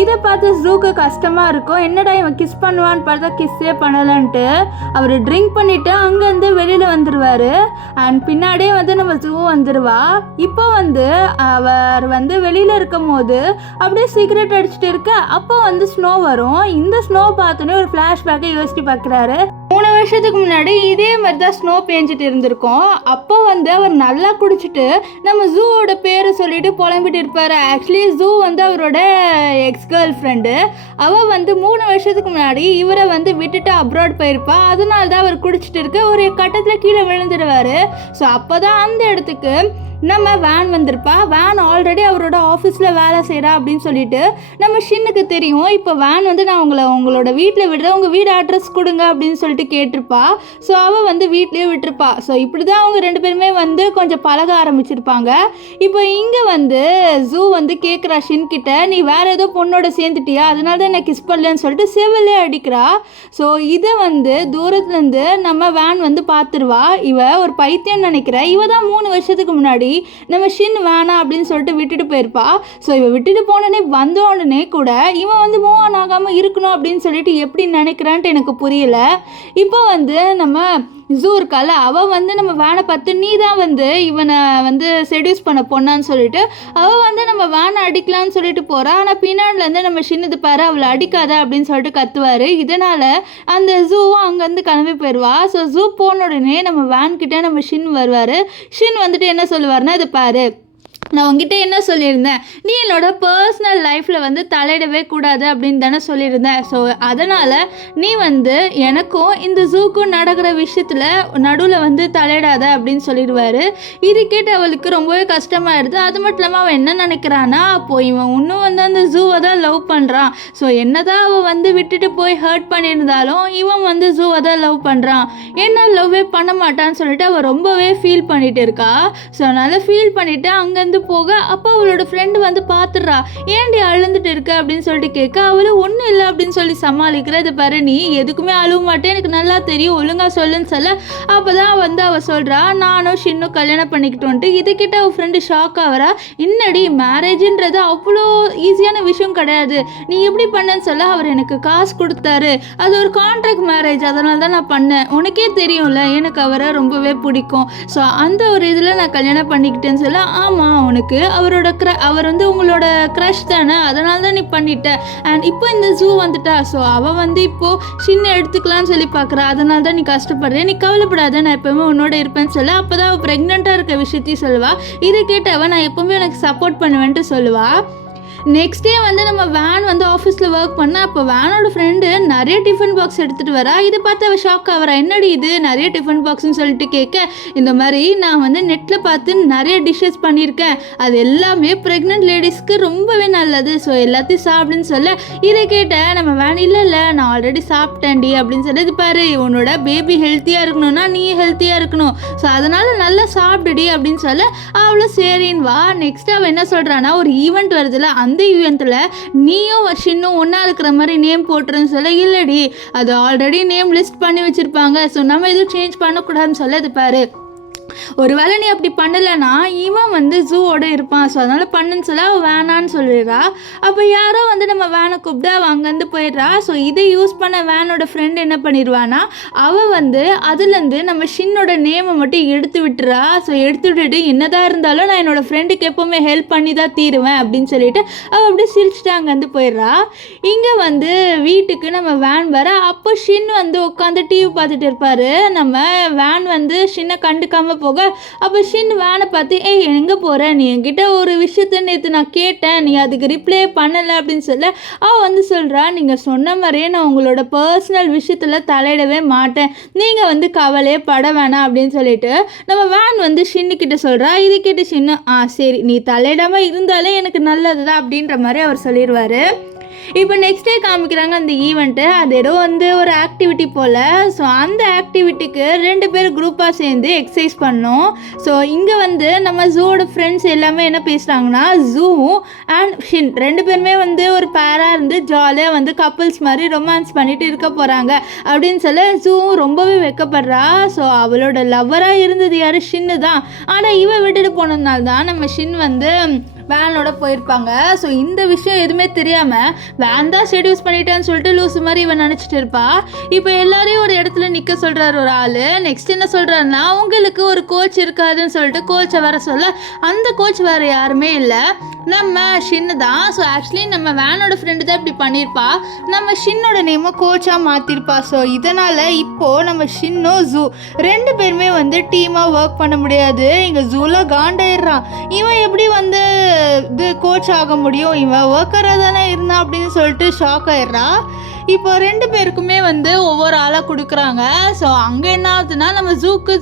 இதை பார்த்து ஜூக்கு கஷ்டமாக இருக்கும், என்னடா இவன் கிஸ் பண்ணுவான்னு பார்த்தா கிஸ்ஸே பண்ணலன்ட்டு அவர் ட்ரிங்க் பண்ணிவிட்டு அங்கேருந்து வெளியில் வந்துடுவார். அண்ட் பின்னாடியே வந்து நம்ம ஜூ வந்துடுவா. இப்போ வந்து அவர் வந்து வெளியில் இருக்கும் போது அப்படியே சிகரெட் அடிச்சுட்டு இருக்க, அப்போ வந்து ஸ்னோ வரும். இந்த ஸ்னோ பார்த்தோன்னே ஒரு ஃப்ளாஷ்பேக்கை யோசிச்சு பார்க்குறாரு. 3 வருஷத்துக்கு முன்னாடி இதே மாதிரி தான் ஸ்னோ பேஞ்சிட்டு இருந்திருக்கும். அப்போ வந்து அவர் நல்லா குடிச்சிட்டு நம்ம ஜூவோட பேரை சொல்லிட்டு புலம்பிட்டு இருப்பார். ஆக்சுவலி ஜூ வந்து அவரோட எக்ஸ் கேர்ள் ஃப்ரெண்டு. அவள் வந்து 3 வருஷத்துக்கு முன்னாடி இவரை வந்து விட்டுட்டு அப்ராட் போயிருப்பா. அதனால தான் அவர் குடிச்சிட்டு இருக்க ஒரு கட்டத்தில் கீழே விழுந்துடுவார். ஸோ அப்போ தான் அந்த இடத்துக்கு நம்ம வேன் வந்திருப்பா. வேன் ஆல்ரெடி அவரோட ஆஃபீஸில் வேலை செய்கிறா அப்படின்னு சொல்லிட்டு நம்ம ஷின்னுக்கு தெரியும். இப்போ வேன் வந்து நான் உங்களோட வீட்டில் விடுறேன், உங்கள் வீடு அட்ரஸ் கொடுங்க அப்படின்னு சொல்லிட்டு கேட்டிருப்பா. ஸோ அவள் வந்து வீட்லேயே விட்டுருப்பா. ஸோ இப்படி தான் அவங்க 2 பேருமே வந்து கொஞ்சம் பழக ஆரம்பிச்சிருப்பாங்க. இப்போ இங்கே வந்து ஜூ வந்து கேட்குறா ஷின் கிட்ட, நீ வேறு ஏதோ பொண்ணோட சேர்ந்துட்டியா, அதனால தான் நான் கிஸ் பண்ணலன்னு சொல்லிட்டு செவிலே அடிக்கிறா. ஸோ இதை வந்து தூரத்துலேருந்து நம்ம வேன் வந்து பார்த்துருவா. இவ ஒரு பைத்தியம் நினைக்கிறா. இவ தான் 3 வருஷத்துக்கு முன்னாடி நம்ம ஷின் வேணாம் அப்படின்னு சொல்லிட்டு விட்டுட்டு போயிருப்பா. ஸோ இவன் விட்டுட்டு போனோடனே வந்த உடனே கூட இவன் வந்து மூவ் ஆன் ஆகாமல் இருக்கணும் அப்படின்னு சொல்லிட்டு எப்படி நினைக்கிறான்ட்டு எனக்கு புரியல. இப்போ வந்து நம்ம ஜூ இருக்கால அவள் வந்து நம்ம வேனை பார்த்து நீ தான் வந்து இவனை வந்து செடியூஸ் பண்ண பொண்ணான்னு சொல்லிட்டு அவள் வந்து நம்ம வேனை அடிக்கலான்னு சொல்லிட்டு போகிறா. ஆனால் பின்னாடிலேருந்து நம்ம ஷின்னது பாரு அவளை அடிக்காத அப்படின்னு சொல்லிட்டு கத்துவார். இதனால் அந்த ஜூவும் அங்கேருந்து கிளம்பி போயிடுவா. ஸோ ஜூ போன உடனே நம்ம வேன்கிட்ட நம்ம ஷின் வருவார். ஷின் வந்துட்டு என்ன சொல்லுவார்னா, இதை பாரு நான் உங்ககிட்ட என்ன சொல்லியிருந்தேன், நீ என்னோட பர்சனல் லைஃப்பில் வந்து தலையிடவே கூடாது அப்படின்னு தானே சொல்லியிருந்தேன். ஸோ அதனால் நீ வந்து எனக்கும் இந்த ஜூக்கும் நடக்கிற விஷயத்தில் நடுவில் வந்து தலையிடாத அப்படின்னு சொல்லிடுவார். இது கேட்டு அவளுக்கு ரொம்பவே கஷ்டமாயிடுது. அது மட்டும் இல்லாமல் அவன் என்ன நினைக்கிறான்னா, அப்போது இவன் இன்னும் வந்து அந்த ஜூவை தான் லவ் பண்ணுறான். ஸோ என்ன தான் அவள் வந்து விட்டுட்டு போய் ஹர்ட் பண்ணியிருந்தாலும் இவன் வந்து ஜூவை தான் லவ் பண்ணுறான், என்ன லவ்வே பண்ண மாட்டான்னு சொல்லிட்டு அவள் ரொம்பவே ஃபீல் பண்ணிகிட்டு இருக்கா. ஸோ அதனால் ஃபீல் பண்ணிவிட்டு அங்கேருந்து போக அப்போ அவளோட ஃப்ரெண்டு வந்து பார்த்துடுறா. ஏன்டி அழுந்துட்டு இருக்க அப்படின்னு சொல்லிட்டு கேட்க, அவளும் ஒன்றும் இல்லை அப்படின்னு சொல்லி சமாளிக்கிற. இதை பாரு நீ எதுக்குமே அழுவ மாட்டேன் எனக்கு நல்லா தெரியும், ஒழுங்காக சொல்லுன்னு சொல்ல அப்போ தான் வந்து அவள் சொல்கிறா நானும் ஷின்னும் கல்யாணம் பண்ணிக்கிட்டோன்ட்டு. இதுக்கிட்ட அவள் ஃப்ரெண்டு ஷாக் ஆகிறா. இன்னடி மேரேஜுன்றது அவ்வளோ ஈஸியான விஷயம் கிடையாது, நீ எப்படி பண்ணேன்னு சொல்ல அவர் எனக்கு காசு கொடுத்தாரு, அது ஒரு கான்ட்ராக்ட் மேரேஜ், அதனால தான் நான் பண்ணேன், உனக்கே தெரியும்ல எனக்கு அவரை ரொம்பவே பிடிக்கும், ஸோ அந்த ஒரு இதில் நான் கல்யாணம் பண்ணிக்கிட்டேன்னு சொல்ல ஆமாம் உனக்கு அவர் வந்து உங்களோட க்ரஷ் தானே, அதனால தான் நீ பண்ணிட்ட. அண்ட் இப்போ இந்த ஜூ வந்துட்டா. ஸோ அவள் வந்து இப்போது சின்ன எடுத்துக்கலான்னு சொல்லி பார்க்குறா. அதனால தான் நீ கஷ்டப்படுற, நீ கவலைப்படாத நான் எப்போவுமே உன்னோட இருப்பேன்னு சொல்ல அப்போ தான் அவள் ப்ரெக்னெண்ட்டாக இருக்க விஷயத்தையும் சொல்லுவாள். இதை கேட்டவன் நான் எப்போவுமே எனக்கு சப்போர்ட் பண்ணுவேன்ட்டு சொல்லுவாள். நெக்ஸ்ட் டே வந்து நம்ம வேன் வந்து ஆஃபீஸில் ஒர்க் பண்ண அப்போ வேனோட ஃப்ரெண்டு நிறைய டிஃபன் பாக்ஸ் எடுத்துகிட்டு வரா. இதை பார்த்து அவள் ஷாக் ஆகிறா. என்னடி இது நிறைய டிஃபன் பாக்ஸ்ன்னு சொல்லிட்டு கேட்க, இந்த மாதிரி நான் வந்து நெட்டில் பார்த்து நிறைய டிஷ்ஷஸ் பண்ணியிருக்கேன், அது எல்லாமே ப்ரெக்னென்ட் லேடிஸ்க்கு ரொம்பவே நல்லது, ஸோ எல்லாத்தையும் சாப்பிடுன்னு சொல்ல, இதை கேட்ட நம்ம வேன் இல்லை நான் ஆல்ரெடி சாப்பிட்டேன்டி அப்படின்னு சொல்லி, இது பாரு உன்னோட பேபி ஹெல்த்தியாக இருக்கணும்னா நீ ஹெல்த்தியாக இருக்கணும், ஸோ அதனால் நல்லா சாப்பிடுடி அப்படின்னு சொல்ல அவளும் சரின்னு வா. நெக்ஸ்ட் அவள் என்ன சொல்கிறான்னா, ஒரு ஈவெண்ட் வருதுல்ல, அந்த ஈவெண்ட்டில் நீயும் ஷின்னும் ஒன்றா இருக்கிற மாதிரி நேம் போட்டுருன்னு சொல்ல, இல்லடி அது ஆல்ரெடி நேம் லிஸ்ட் பண்ணி வச்சுருப்பாங்க, ஸோ நம்ம எதுவும் சேஞ்ச் பண்ணக்கூடாதுன்னு சொல்ல, இது பாரு ஒருவேளை நீ அப்படி பண்ணலைன்னா இவன் வந்து ஜூவோட இருப்பான், ஸோ அதனால் பண்ணுன்னு சொல்ல அவள் வேணான்னு சொல்லிடுறா. அப்போ யாரோ வந்து நம்ம வேனை கூப்பிட்டு அவள் அங்கேருந்து போயிடுறா. ஸோ இதை யூஸ் பண்ண வேனோட ஃப்ரெண்ட் என்ன பண்ணிடுவானா, அவள் வந்து அதுலேருந்து நம்ம ஷின்னோட நேமை மட்டும் எடுத்து விட்டுறா. ஸோ எடுத்து விட்டுட்டு என்னதான் இருந்தாலும் நான் என்னோடய ஃப்ரெண்டுக்கு எப்போவுமே ஹெல்ப் பண்ணி தான் தீருவேன் அப்படின்னு சொல்லிட்டு அவள் அப்படியே சிரிச்சுட்டு அங்கேருந்து போயிடுறா. இங்கே வந்து வீட்டுக்கு நம்ம வேன் வர, அப்போ ஷின் வந்து உட்காந்து டிவி பார்த்துட்டு இருப்பார். நம்ம வேன் வந்து ஷின்னை கண்டுக்காமல் போக, அப்போ ஷின் வேனை பார்த்து எங்கே போகிற, நீ என்கிட்ட ஒரு விஷயத்த நேற்று நான் கேட்டேன், நீ அதுக்கு ரிப்ளை பண்ணலை அப்படின்னு சொல்ல அவள் வந்து சொல்கிறா, நீங்கள் சொன்ன மாதிரியே நான் உங்களோட பர்சனல் விஷயத்தில் தலையிடவே மாட்டேன், நீங்கள் வந்து கவலையே பட வேணாம் அப்படின்னு சொல்லிட்டு நம்ம வேன் வந்து ஷின்னுக்கிட்ட சொல்கிறா. இது கேட்டு ஷின்னு சரி நீ தலையிடாமல் இருந்தாலே எனக்கு நல்லது தான் அப்படின்ற மாதிரி அவர் சொல்லிடுவார். இப்போ நெக்ஸ்ட் டே காமிக்கிறாங்க அந்த ஈவெண்ட்டு, அது ஏதோ வந்து ஒரு ஆக்டிவிட்டி போல். ஸோ அந்த ஆக்டிவிட்டிக்கு 2 பேர் குரூப்பாக சேர்ந்து எக்ஸசைஸ் பண்ணோம். ஸோ இங்கே வந்து நம்ம ஜூவோட ஃப்ரெண்ட்ஸ் எல்லாமே என்ன பேசுகிறாங்கன்னா, ஜூவும் அண்ட் ஷின் 2 பேருமே வந்து ஒரு பேராக இருந்து ஜாலியாக வந்து கப்புள்ஸ் மாதிரி ரொமான்ஸ் பண்ணிட்டு இருக்க போகிறாங்க அப்படின்னு சொல்ல ஜூவும் ரொம்பவே வெக்கப்படுறா. ஸோ அவளோட லவ்வராக இருந்தது யார், ஷின்னு தான். ஆனால் இவன் விட்டுட்டு போனதுனால தான் நம்ம ஷின் வந்து வேனோட போயிருப்பாங்க. ஸோ இந்த விஷயம் எதுவுமே தெரியாமல் வேன் தான் செடியூஸ் பண்ணிட்டான்னு சொல்லிட்டு லூஸ் மாதிரி இவன் நினச்சிட்டு இருப்பா. இப்போ எல்லாரையும் ஒரு இடத்துல நிற்க சொல்கிறார் ஒரு ஆள். நெக்ஸ்ட் என்ன சொல்கிறாருன்னா, உங்களுக்கு ஒரு கோச் இருக்காதுன்னு சொல்லிட்டு கோச்சை வர சொல்ல, அந்த கோச் வேறு யாருமே இல்லை, நம்ம ஷின்னு தான். ஸோ ஆக்சுவலி நம்ம வேனோட ஃப்ரெண்டு தான் இப்படி பண்ணியிருப்பா, நம்ம ஷின்னோட நேமை கோச்சாக மாற்றிருப்பா. ஸோ இதனால் இப்போது நம்ம ஷின்னும் ஜூ 2 பேருமே வந்து டீமாக ஒர்க் பண்ண முடியாது. இங்கே ஜூவில் காண்டாயிடுறான், இவன் எப்படி வந்து இது கோச் ஆக முடியும், இவன் ஒர்க்கராக தானே இருந்தான் அப்படின்னு சொல்லிட்டு ஷாக் ஆயிடுறா. இப்போ 2 பேருக்குமே வந்து ஒவ்வொரு ஆளாக கொடுக்குறாங்க. ஸோ அங்கே என்ன ஆகுதுன்னா, நம்ம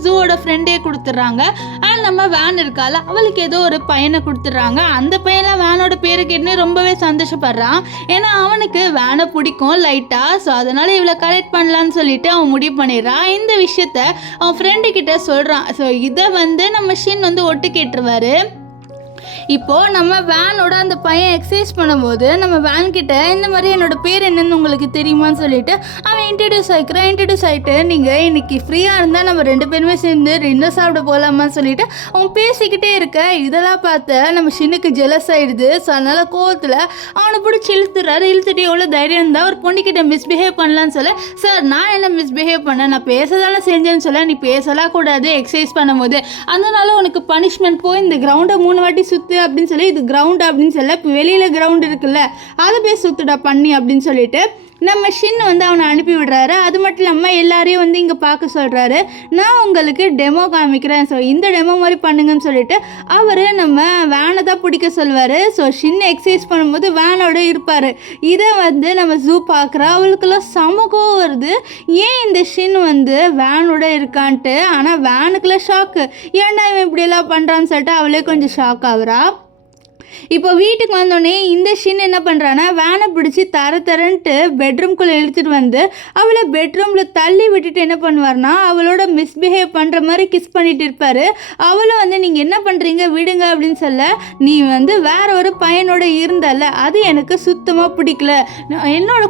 ஜூவோட ஃப்ரெண்டே கொடுத்துட்றாங்க. அண்ட் நம்ம வேன் இருக்கால அவளுக்கு ஏதோ ஒரு பையனை கொடுத்துட்றாங்க. அந்த பையனை வேனோட பேரு கேட்டுன்னு ரொம்பவே சந்தோஷப்படுறான், ஏன்னா அவனுக்கு வேனை பிடிக்கும் லைட்டாக. ஸோ அதனால் இவளை கலெக்ட் பண்ணலான்னு சொல்லிட்டு அவன் முடிவு பண்ணிடுறான். இந்த விஷயத்த அவன் ஃப்ரெண்டுக்கிட்ட சொல்கிறான். ஸோ இதை வந்து நம்ம ஷின் வந்து ஒட்டு கேட்டுருவார். இப்போது நம்ம வேனோட அந்த பையன் எக்ஸசைஸ் பண்ணும்போது நம்ம வேன் கிட்ட இந்த மாதிரி என்னோட பேர் என்னன்னு உங்களுக்கு தெரியுமான்னு சொல்லிட்டு அவன் இன்ட்ரடியூஸ் ஆகிட்டு, நீங்கள் இன்னைக்கு ஃப்ரீயாக இருந்தால் நம்ம 2 பேருமே சேர்ந்து டின்னர் சாப்பிட போகலாமான்னு சொல்லிட்டு அவன் பேசிக்கிட்டே இருக்க. இதெல்லாம் பார்த்து நம்ம ஷின்னுக்கு ஜெலஸ் ஆகிடுது. ஸோ அதனால் கோவத்தில் அவனை பிடிச்சி இழுத்துட்டு எவ்வளோ தைரியம் இருந்தால் ஒரு பொண்ணுக்கிட்ட மிஸ்பிஹேவ் பண்ணலான்னு சொல்ல, சார் நான் என்ன மிஸ்பிஹேவ் பண்ணேன், நான் பேசதானே செஞ்சேன்னு சொல்ல, நீ பேசலாம் கூடாது எக்ஸசைஸ் பண்ணும்போது, அதனால உனக்கு பனிஷ்மெண்ட் போய் இந்த கிரவுண்டை 3 வாட்டி சுற்று அப்படின்னு சொல்லி, இது கிரவுண்ட் அப்படின்னு சொல்ல, இப்போ வெளியில் கிரவுண்ட் இருக்குல்ல அதை போய் சுற்றுடா பண்ணி அப்படின்னு சொல்லிட்டு நம்ம ஷின் வந்து அவனை அனுப்பி விடுறாரு. அது மட்டும் இல்லாமல் எல்லாரையும் வந்து இங்கே பார்க்க சொல்கிறாரு, நான் உங்களுக்கு டெமோ காமிக்கிறேன், ஸோ இந்த டெமோ மாதிரி பண்ணுங்கன்னு சொல்லிட்டு அவர் நம்ம வேனை தான் பிடிக்க சொல்வார். ஸோ ஷின் எக்ஸசைஸ் பண்ணும்போது வேனோட இருப்பார். இதை வந்து நம்ம ஜூ பார்க்குறா, அவளுக்கெல்லாம் சமூகம் வருது, ஏன் இந்த ஷின் வந்து வேனோட இருக்கான்ட்டு. ஆனால் வேனுக்குலாம் ஷாக்கு, ஏன்டா இவன் இப்படியெல்லாம் பண்ணுறான்னு சொல்லிட்டு அவளே கொஞ்சம் ஷாக் ஆகுறா. இப்போ வீட்டுக்கு வந்தோடனே இந்த ஷின் என்ன பண்ணுறான்னா, வேனை பிடிச்சி தரன்ட்டு பெட்ரூம்குள்ளே இழுத்துட்டு வந்து அவளை பெட்ரூமில் தள்ளி விட்டுட்டு என்ன பண்ணுவார்னா, அவளோட மிஸ்பிஹேவ் பண்ணுற மாதிரி கிஸ் பண்ணிட்டு இருப்பார். அவளும் வந்து நீங்கள் என்ன பண்ணுறீங்க விடுங்க அப்படின்னு சொல்ல, நீ வந்து வேற ஒரு பையனோட இருந்தல, அது எனக்கு சுத்தமாக பிடிக்கல, என்னோட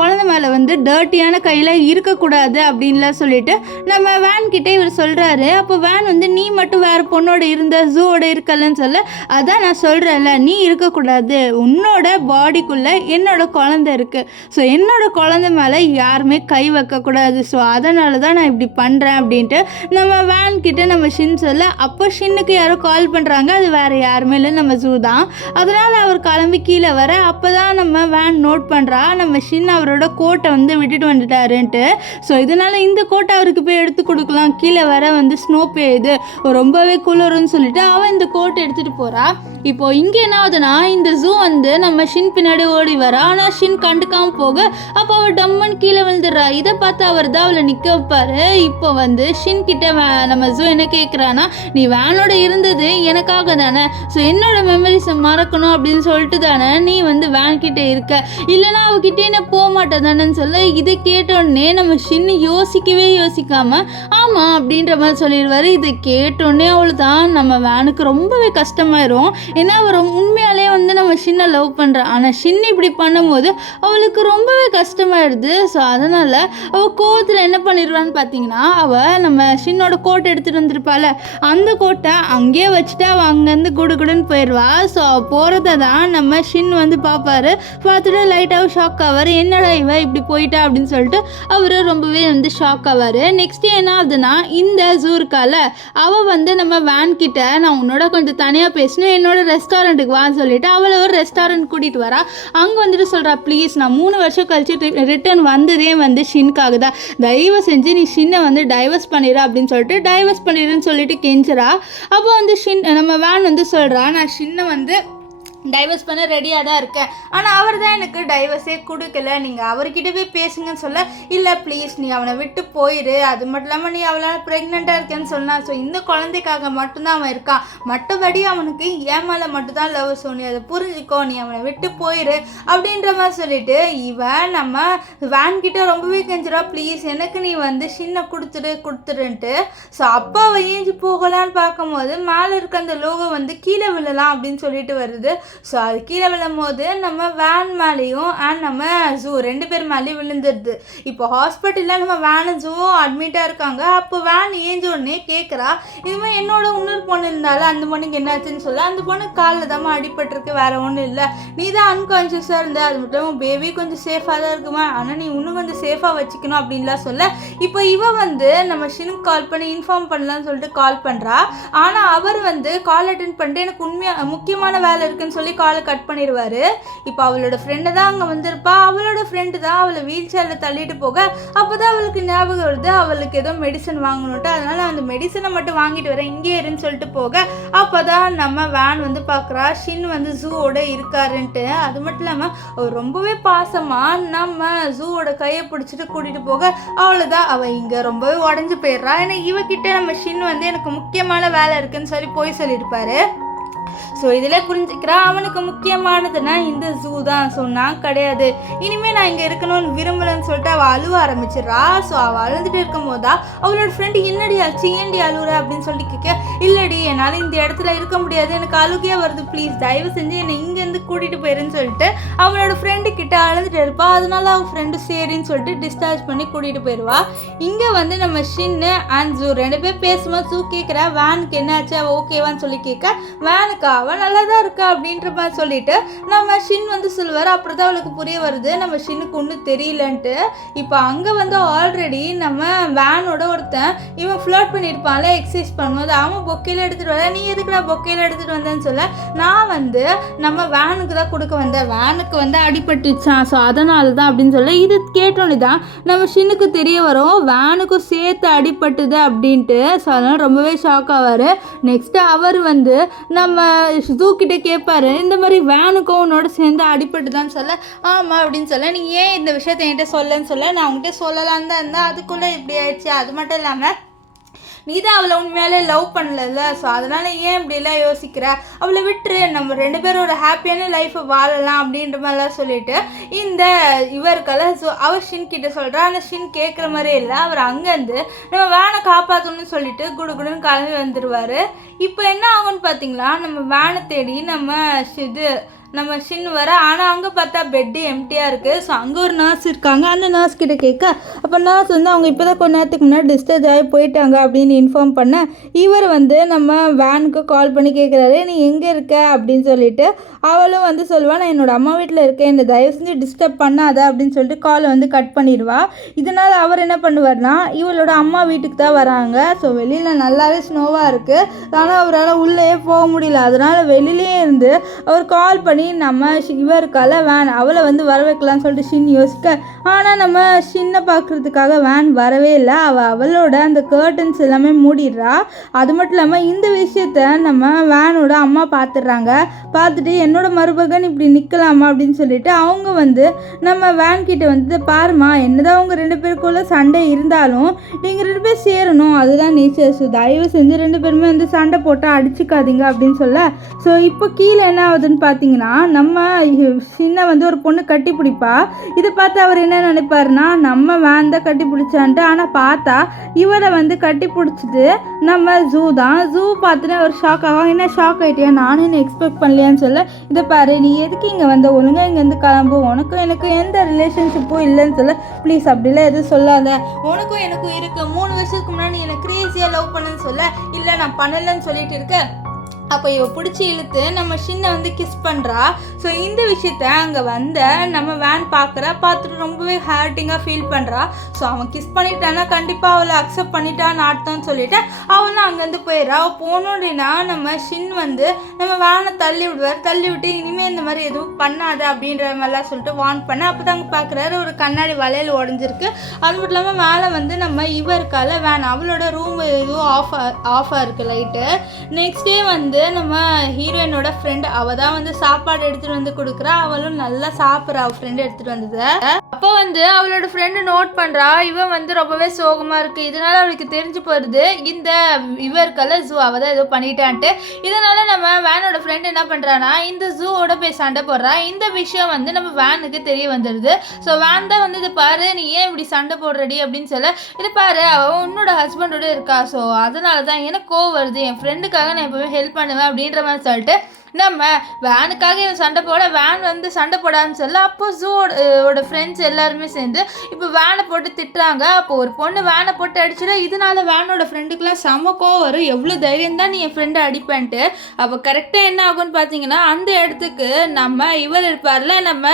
குழந்தை மேலே வந்து டர்ட்டியான கையில் இருக்கக்கூடாது அப்படின்லாம் சொல்லிட்டு நம்ம வேன் கிட்டே இவர் சொல்கிறாரு. அப்போ வேன் வந்து நீ மட்டும் வேறு பொண்ணோட இருந்த ஜூவோட இருக்கலன்னு சொல்ல, அதான் நான் சொல்கிறேன்ல நீ இருக்கக்கூடாது, உன்னோட பாடிக்குள்ளே என்னோட குழந்தை இருக்குது, ஸோ என்னோட குழந்தை மேலே யாருமே கை வைக்கக்கூடாது, ஸோ அதனால தான் நான் இப்படி பண்ணுறேன் அப்படின்ட்டு நம்ம வேன் கிட்டே நம்ம ஷின் சொல்ல, அப்போ ஷின்னுக்கு யாரோ கால் பண்ணுறாங்க, அது வேறு யாருமே இல்லை நம்ம ஜூ தான். அதனால் அவர் கிளம்பி கீழே வர, அப்போ தான் நம்ம வேன் நோட் பண்ணுறா நம்ம ஷின் அவரோட கோட்டை வந்து விட்டுட்டு வந்துட்டாருன்ட்டு. ஸோ இதனால் இந்த கோட்டை அவருக்கு போய் எடுத்து கொடுக்கலாம், கீழே வர வந்து ஸ்னோ பெய்யுது ரொம்பவே குளிருன்னு சொல்லிட்டு அவன் இந்த கோட்டை எடுத்துகிட்டு போகிறா. இப்போ இப்போ இங்கே என்ன ஆகுதுன்னா இந்த ஜூ வந்து நம்ம ஷின் பின்னாடி ஓடி வரா. ஆனால் ஷின் கண்டுக்காம போக அப்போ அவள் டம்மன் கீழே விழுந்துடுறா. இதை பார்த்து அவர் தான் அவளை நிற்க வைப்பாரு. இப்போ வந்து ஷின் கிட்ட நம்ம ஜூ என்ன கேட்குறான்னா, நீ வேனோட இருந்தது எனக்காக தானே, ஸோ என்னோட மெமரிஸை மறக்கணும் அப்படின்னு சொல்லிட்டு தானே நீ வந்து வேன் கிட்ட இருக்க, இல்லைனா அவகிட்டே நான் போக மாட்டேன் தானேன்னு சொல்ல. இதை கேட்டோடனே நம்ம ஷின் யோசிக்காம ஆமாம் அப்படின்ற மாதிரி சொல்லிடுவார். இதை கேட்டோடனே அவள் தான் நம்ம வேனுக்கு ரொம்பவே கஷ்டமாயிரும். ஏன்னா அவர் உண்மையாலே வந்து நம்ம ஷின்னை லவ் பண்ணுறான். ஆனால் ஷின் இப்படி பண்ணும்போது அவளுக்கு ரொம்பவே கஷ்டமாயிடுது. ஸோ அதனால் அவள் கோவத்தில் என்ன பண்ணிடுவான்னு பார்த்தீங்கன்னா, அவள் நம்ம ஷின்னோட கோட்டை எடுத்துகிட்டு வந்திருப்பாள், அந்த கோட்டை அங்கேயே வச்சுட்டு அவள் அங்கேருந்து குடுகுடுன்னு போயிடுவா. ஸோ அவள் போகிறத தான் நம்ம ஷின் வந்து பார்ப்பாரு. பார்த்துட்டு லைட்டாக ஷாக் ஆவார். என்னடா இவ இப்படி போயிட்டா அப்படின்னு சொல்லிட்டு அவர் ரொம்பவே வந்து ஷாக் ஆவார். நெக்ஸ்ட்டு என்ன ஆகுதுன்னா, இந்த ஜூர்க்கால அவள் வந்து நம்ம வேன் கிட்ட நான் உன்னோட கொஞ்சம் தனியாக பேசணும், என்னோட ரெஸ்டாரண்ட்டுக்கு வான்னு சொல்லிட்டு அவளை ஒரு ரெஸ்டாரண்ட் கூட்டிகிட்டு வரா. அங்கே வந்துட்டு சொல்கிறா, ப்ளீஸ் நான் 3 வருஷம் கழிச்சு ரிட்டர்ன் வந்ததே வந்து ஷின்காக தான், தயவு செஞ்சு நீ ஷின்னை வந்து டைவர்ஸ் பண்ணிடு அப்படின்னு சொல்லிட்டு டைவர்ஸ் பண்ணிடுன்னு சொல்லிட்டு கெஞ்சுறா. அப்போ வந்து நம்ம வேன் வந்து சொல்கிறா, நான் ஷின்னை வந்து டைவர்ஸ் பண்ண ரெடியாக தான் இருக்கேன், ஆனால் அவர் தான் எனக்கு டைவர்ஸே கொடுக்கல, நீங்கள் அவர்கிட்ட போய் பேசுங்கன்னு சொல்ல, இல்லை ப்ளீஸ் நீ அவனை விட்டு போயிடு, அது மட்டும் இல்லாமல் நீ அவளால் ப்ரெக்னெண்ட்டாக இருக்கேன்னு சொன்னான், ஸோ இந்த குழந்தைக்காக மட்டும்தான் அவன் இருக்கான், மற்றபடி அவனுக்கு ஏன் மேலே மட்டும்தான் லவ், ஸோ நீ அதை புரிஞ்சுக்கோ, நீ அவனை விட்டு போயிடு அப்படின்ற மாதிரி சொல்லிட்டு இவன் நம்ம வேன் கிட்ட ரொம்பவே கெஞ்சிரா, ப்ளீஸ் எனக்கு நீ வந்து ஷின்னை கொடுத்துருன்ட்டு. ஸோ அப்போ அவன் ஏஞ்சி போகலான்னு பார்க்கும்போது மேலே இருக்க அந்த லோகோ வந்து கீழே விழலாம் அப்படின்னு சொல்லிட்டு வருது. ஸோ அது கீழே விழும் போது நம்ம வேன் மேலேயும் அண்ட் நம்ம ஜூ 2 பேர் மேலேயும் விழுந்துடுது. இப்போ ஹாஸ்பிட்டலில் நம்ம வேனும் ஜூவும் அட்மிட்டாக இருக்காங்க. அப்போ வேன் ஏஞ்ச உடனே கேட்குறா, இதுமாதிரி என்னோட இன்னொரு பொண்ணு இருந்தாலும் அந்த பொண்ணுக்கு என்னாச்சுன்னு சொல்ல, அந்த பொண்ணு காலில் தான் அடிபட்டிருக்கு, வேறு ஒன்றும் இல்லை, நீ தான் அன்கான்ஷியஸாக இருந்த, அது மட்டும் பேபி கொஞ்சம் சேஃபாக தான் இருக்குமா, ஆனால் நீ இன்னும் கொஞ்சம் சேஃபாக வச்சுக்கணும் அப்படின்லாம் சொல்ல. இப்போ இவ வந்து நம்ம ஷினுக்கு கால் பண்ணி இன்ஃபார்ம் பண்ணலான்னு சொல்லிட்டு கால் பண்ணுறா. ஆனால் அவர் வந்து கால் அட்டென்ட் பண்ணிட்டு எனக்கு முக்கியமான வேலை இருக்குன்னு சொல்லி காலை கட் பண்ணிடுவார். இப்போ அவளோட ஃப்ரெண்டு தான் அங்கே வந்திருப்பா. அவளோட ஃப்ரெண்டு தான் அவளை வீல் சேரில் தள்ளிட்டு போக அப்போ தான் அவளுக்கு ஞாபகம் வருது அவளுக்கு ஏதோ மெடிசன் வாங்கணுன்ட்டு. அதனால் அந்த மெடிசனை மட்டும் வாங்கிட்டு வரேன், இங்கே இருன்னு சொல்லிட்டு போக அப்போ தான் நம்ம வேன் வந்து பார்க்குறா ஷின் வந்து ஜூவோட இருக்காருன்ட்டு. அது மட்டும் இல்லாமல் அவர் ரொம்பவே பாசமாக நம்ம ஜூவோட கையை பிடிச்சிட்டு கூட்டிகிட்டு போக அவ்வளோதான் அவள் இங்கே ரொம்பவே உடஞ்சி போயிடுறா. ஏன்னா இவகிட்ட நம்ம ஷின் வந்து எனக்கு முக்கியமான வேலை இருக்குன்னு சொல்லி போய் சொல்லியிருப்பாரு. ஸோ இதில் புரிஞ்சுக்கிறா அவனுக்கு முக்கியமானதுன்னா இந்த ஜூ தான். ஸோ நான் கிடையாது, இனிமேல் நான் இங்கே இருக்கணும்னு விரும்பலன்னு சொல்லிட்டு அவள் அழுவ ஆரம்பிச்சிடறா. ஸோ அவள் அழுதுட்டு இருக்கும் போதா அவளோட ஃப்ரெண்டு என்னடி ஆச்சு, ஏன்டி அழுவுற அப்படின்னு சொல்லி கேட்க, இல்லடி என்னால் இந்த இடத்துல இருக்க முடியாது, எனக்கு அழுகையாக வருது, ப்ளீஸ் தயவு செஞ்சு என்னை இங்கேருந்து கூட்டிகிட்டு போயிருன்னு சொல்லிட்டு அவளோட ஃப்ரெண்டு கிட்ட அழுதுட்டு இருப்பா. அதனால அவள் ஃப்ரெண்டு சரின்னு சொல்லிட்டு டிஸ்சார்ஜ் பண்ணி கூட்டிகிட்டு போயிடுவா. இங்கே வந்து நம்ம ஷின்னு அண்ட் ஜூ 2 பேர் பேசும்போது ஜூ கேட்குறா வேனுக்கு என்னாச்சு, அவள் ஓகேவான்னு சொல்லி கேட்க, வேனுக்கா அவன் நல்லா தான் இருக்கா அப்படின்ற மாதிரி சொல்லிட்டு நம்ம ஷின் வந்து சொல்லுவார். அப்புறம் தான் அவளுக்கு புரிய வருது நம்ம ஷின்னுக்கு ஒன்றும் தெரியலன்ட்டு. இப்போ அங்கே வந்து ஆல்ரெடி நம்ம வேனோட ஒருத்தன் இவன் ஃப்ளர்ட் பண்ணியிருப்பான்ல எக்ஸசைஸ் பண்ணும்போது, அவன் பொக்கையில் எடுத்துகிட்டு வர, நீ எதுக்கு நான் பொக்கையில் எடுத்துகிட்டு வந்தேன்னு சொல்ல, நான் வந்து நம்ம வேனுக்கு தான் கொடுக்க வந்தேன், வேனுக்கு வந்து அடிபட்டுச்சான், ஸோ அதனால தான் அப்படின்னு சொல்ல. இது கேட்டோன்னே தான் நம்ம ஷின்னுக்கு தெரிய வரும் வேனுக்கும் சேர்த்து அடிபட்டுது அப்படின்ட்டு. ஸோ அதனால் ரொம்பவே ஷாக் ஆவார். நெக்ஸ்ட்டு அவர் வந்து நம்ம ஜூ கிட்ட கேட்பாரு, இந்த மாதிரி வேனுக்கும் உன்னோட சேர்ந்து அடிபட்டு தான் சொல்ல, ஆமாம் அப்படின்னு சொல்ல, நீ ஏன் இந்த விஷயத்த என்கிட்ட சொல்லன்னு சொல்ல, நான் உங்கள்கிட்ட சொல்லலான்னு தான் இருந்தேன், அதுக்குள்ளே இப்படி ஆயிடுச்சு, அது மட்டும் இல்லாமல் நீ தான் அவளை உண்மையாலே லவ் பண்ணல, ஸோ அதனால் ஏன் இப்படிலாம் யோசிக்கிற, அவளை விட்டுரு, நம்ம 2 பேரும் ஒரு ஹாப்பியான லைஃப்பை வாழலாம் அப்படின்ற மாதிரிலாம் சொல்லிட்டு இந்த இவருக்கெல்லாம் அவர் ஷின் கிட்ட சொல்கிறா. ஆனால் ஷின் கேட்குற மாதிரியே இல்லை. அவர் அங்கேருந்து நம்ம வேனை காப்பாற்றணும்னு சொல்லிட்டு குடுகுடுன்னு கிளம்பி வந்துடுவார். இப்போ என்ன ஆகும்னு பார்த்தீங்களா, நம்ம வேனை தேடி நம்ம ஷின் வர, ஆனால் அங்கே பார்த்தா பெட்டு எம்டியாக இருக்குது. ஸோ அங்கே ஒரு நர்ஸ் இருக்காங்க. அந்த நர்ஸ் கிட்ட கேட்க, அப்போ நர்ஸ் வந்து அவங்க இப்போ தான் கொஞ்ச நேரத்துக்கு முன்னாடி டிஸ்சார்ஜ் ஆகி போயிட்டாங்க அப்படின்னு இன்ஃபார்ம் பண்ண, இவர் வந்து நம்ம வேனுக்கு கால் பண்ணி கேட்குறாரு, நீ எங்கே இருக்க அப்படின்னு சொல்லிட்டு. அவளும் வந்து சொல்லுவாள், நான் என்னோடய அம்மா வீட்டில் இருக்கேன், என்னை தயவு செஞ்சு டிஸ்டர்ப் பண்ணாத அப்படின்னு சொல்லிட்டு காலை வந்து கட் பண்ணிடுவா. இதனால் அவர் என்ன பண்ணுவார்னா, இவளோட அம்மா வீட்டுக்கு தான் வராங்க. ஸோ வெளியில் நல்லாவே ஸ்னோவாக இருக்குது, ஆனால் அவரால் உள்ளே போக முடியல. அதனால் வெளியிலே இருந்து அவர் கால் பண்ணி பண்ணி நம்ம இவருக்கால வேன் அவளை வந்து வர வைக்கலாம்னு சொல்லிட்டு ஷின் யோசிக்க, ஆனால் நம்ம ஷின்னை பார்க்குறதுக்காக வேன் வரவே இல்லை. அவளோட அந்த கர்டன்ஸ் எல்லாமே மூடிடுறா. அது மட்டும் இல்லாமல் இந்த விஷயத்த நம்ம வேனோட அம்மா பார்த்துடுறாங்க. பார்த்துட்டு என்னோட மருமகன் இப்படி நிற்கலாமா அப்படின்னு சொல்லிட்டு அவங்க வந்து நம்ம வேன் கிட்ட வந்து, பாருமா என்னதான் அவங்க 2 பேருக்குள்ள சண்டை இருந்தாலும் நீங்கள் 2 பேர் சேரணும், அதுதான் நேச்சர். ஸோ தயவு செஞ்சு 2 பேருமே வந்து சண்டை போட்டால் அடிச்சுக்காதீங்க அப்படின்னு சொல்ல, ஸோ இப்போ கீழே என்ன ஆகுதுன்னு பார்த்தீங்கன்னா, நம்ம சின்ன வந்து ஒரு பொண்ணு கட்டி பிடிப்பா. இதை பார்த்து அவர் என்ன நினைப்பாருன்னா, நம்ம வேன் தான் கட்டி பிடிச்சான்ட்டு. ஆனால் பார்த்தா இவரை வந்து கட்டி பிடிச்சிட்டு நம்ம ஜூ தான். ஜூ பார்த்துட்டு அவர் ஷாக் ஆகும். என்ன ஷாக் ஆகிட்டியா, நானும் என்ன எக்ஸ்பெக்ட் பண்ணலையான்னு சொல்ல, இதை பாரு நீ எதுக்கு இங்கே வந்து ஒழுங்காக இங்கேருந்து கிளம்பு, உனக்கும் எனக்கு எந்த ரிலேஷன்ஷிப்பும் இல்லைன்னு சொல்ல, ப்ளீஸ் அப்படிலாம் எதுவும் சொல்லாத, உனக்கும் எனக்கும் இருக்கு, 3 வருஷத்துக்கு முன்னாடி எனக்கு க்ரேஸியாக லவ் பண்ணுன்னு சொல்ல, இல்லை நான் பண்ணலைன்னு சொல்லிட்டு இருக்கேன். அப்போ இவ பிடிச்சி இழுத்து நம்ம ஷின்னை வந்து கிஸ் பண்ணுறா. ஸோ இந்த விஷயத்த அங்கே வந்த நம்ம வேன் பார்த்துட்டு ரொம்பவே ஹார்ட்டிங்காக ஃபீல் பண்ணுறா. ஸோ அவன் கிஸ் பண்ணிட்டான்னா கண்டிப்பாக அவளை அக்செப்ட் பண்ணிட்டான்னு அர்த்தம்னு சொல்லிட்டு அவளும் அங்கேருந்து போயிடுறா. அவள் போனோம் அப்படின்னா நம்ம ஷின் வந்து நம்ம வேனை தள்ளி விட்டு இனிமேல் இந்த மாதிரி எதுவும் பண்ணாத அப்படின்ற மாதிரிலாம் சொல்லிட்டு வார்ன் பண்ண. அப்போ தாங்க பார்க்குறாரு ஒரு கண்ணாடி வளையல் உடஞ்சிருக்கு. அது மட்டும் இல்லாமல் மேலே வந்து நம்ம இவருக்கால வேன் அவளோட ரூம் எதுவும் ஆஃபாக இருக்குது லைட்டு. நெக்ஸ்ட் டே வந்து நம்ம ஹீரோயினோட ஃப்ரெண்ட் அவ தான் வந்து சாப்பாடு எடுத்துட்டு வந்து கொடுக்குறா. அவளும் நல்லா சாப்பிட்றா அவள் ஃப்ரெண்டு எடுத்துட்டு வந்தது. அப்போ வந்து அவளோட ஃப்ரெண்டு நோட் பண்றா, இவன் வந்து ரொம்பவே சோகமா இருக்கு. இதனால அவளுக்கு தெரிஞ்சு போறது இந்த இவருக்கெல்லாம் ஜூ அவ தான் ஏதோ பண்ணிட்டான்ட்டு. இதனால நம்ம வேனோட ஃப்ரெண்ட் என்ன பண்றானா, இந்த ஜூவோட போய் சண்டை போடுறா. இந்த விஷயம் வந்து நம்ம வேனுக்கு தெரிய வந்துடுது. ஸோ வேன் தான் வந்து இதை பாரு நீ ஏன் இப்படி சண்டை போடுறடி அப்படின்னு சொல்ல, இதை பாரு அவன் உன்னோட ஹஸ்பண்டோட இருக்கா, ஸோ அதனால தான் எனக்கு கோவம் வருது, என் ஃப்ரெண்டுக்காக நான் எப்பவுமே ஹெல்ப் பண்ணுவேன் அப்படின்ற மாதிரி சொல்லிட்டு நம்ம வேனுக்காக இவன் சண்டை போட, வேன் வந்து சண்டை போடான்னு சொல்ல, அப்போ ஜூவோட ஃப்ரெண்ட்ஸ் எல்லாருமே சேர்ந்து இப்போ வேனை போட்டு திட்டுறாங்க. அப்போ ஒரு பொண்ணு வேனை போட்டு அடிச்சுட, இதனால வேனோட ஃப்ரெண்டுக்கெலாம் செம கோவம் வரும், எவ்வளோ தைரியம் தான் நீ என் ஃப்ரெண்டை அடிப்பேன்ட்டு. அப்போ கரெக்டாக என்ன ஆகும்னு பார்த்தீங்கன்னா, அந்த இடத்துக்கு நம்ம இவர் இருப்பார்ல நம்ம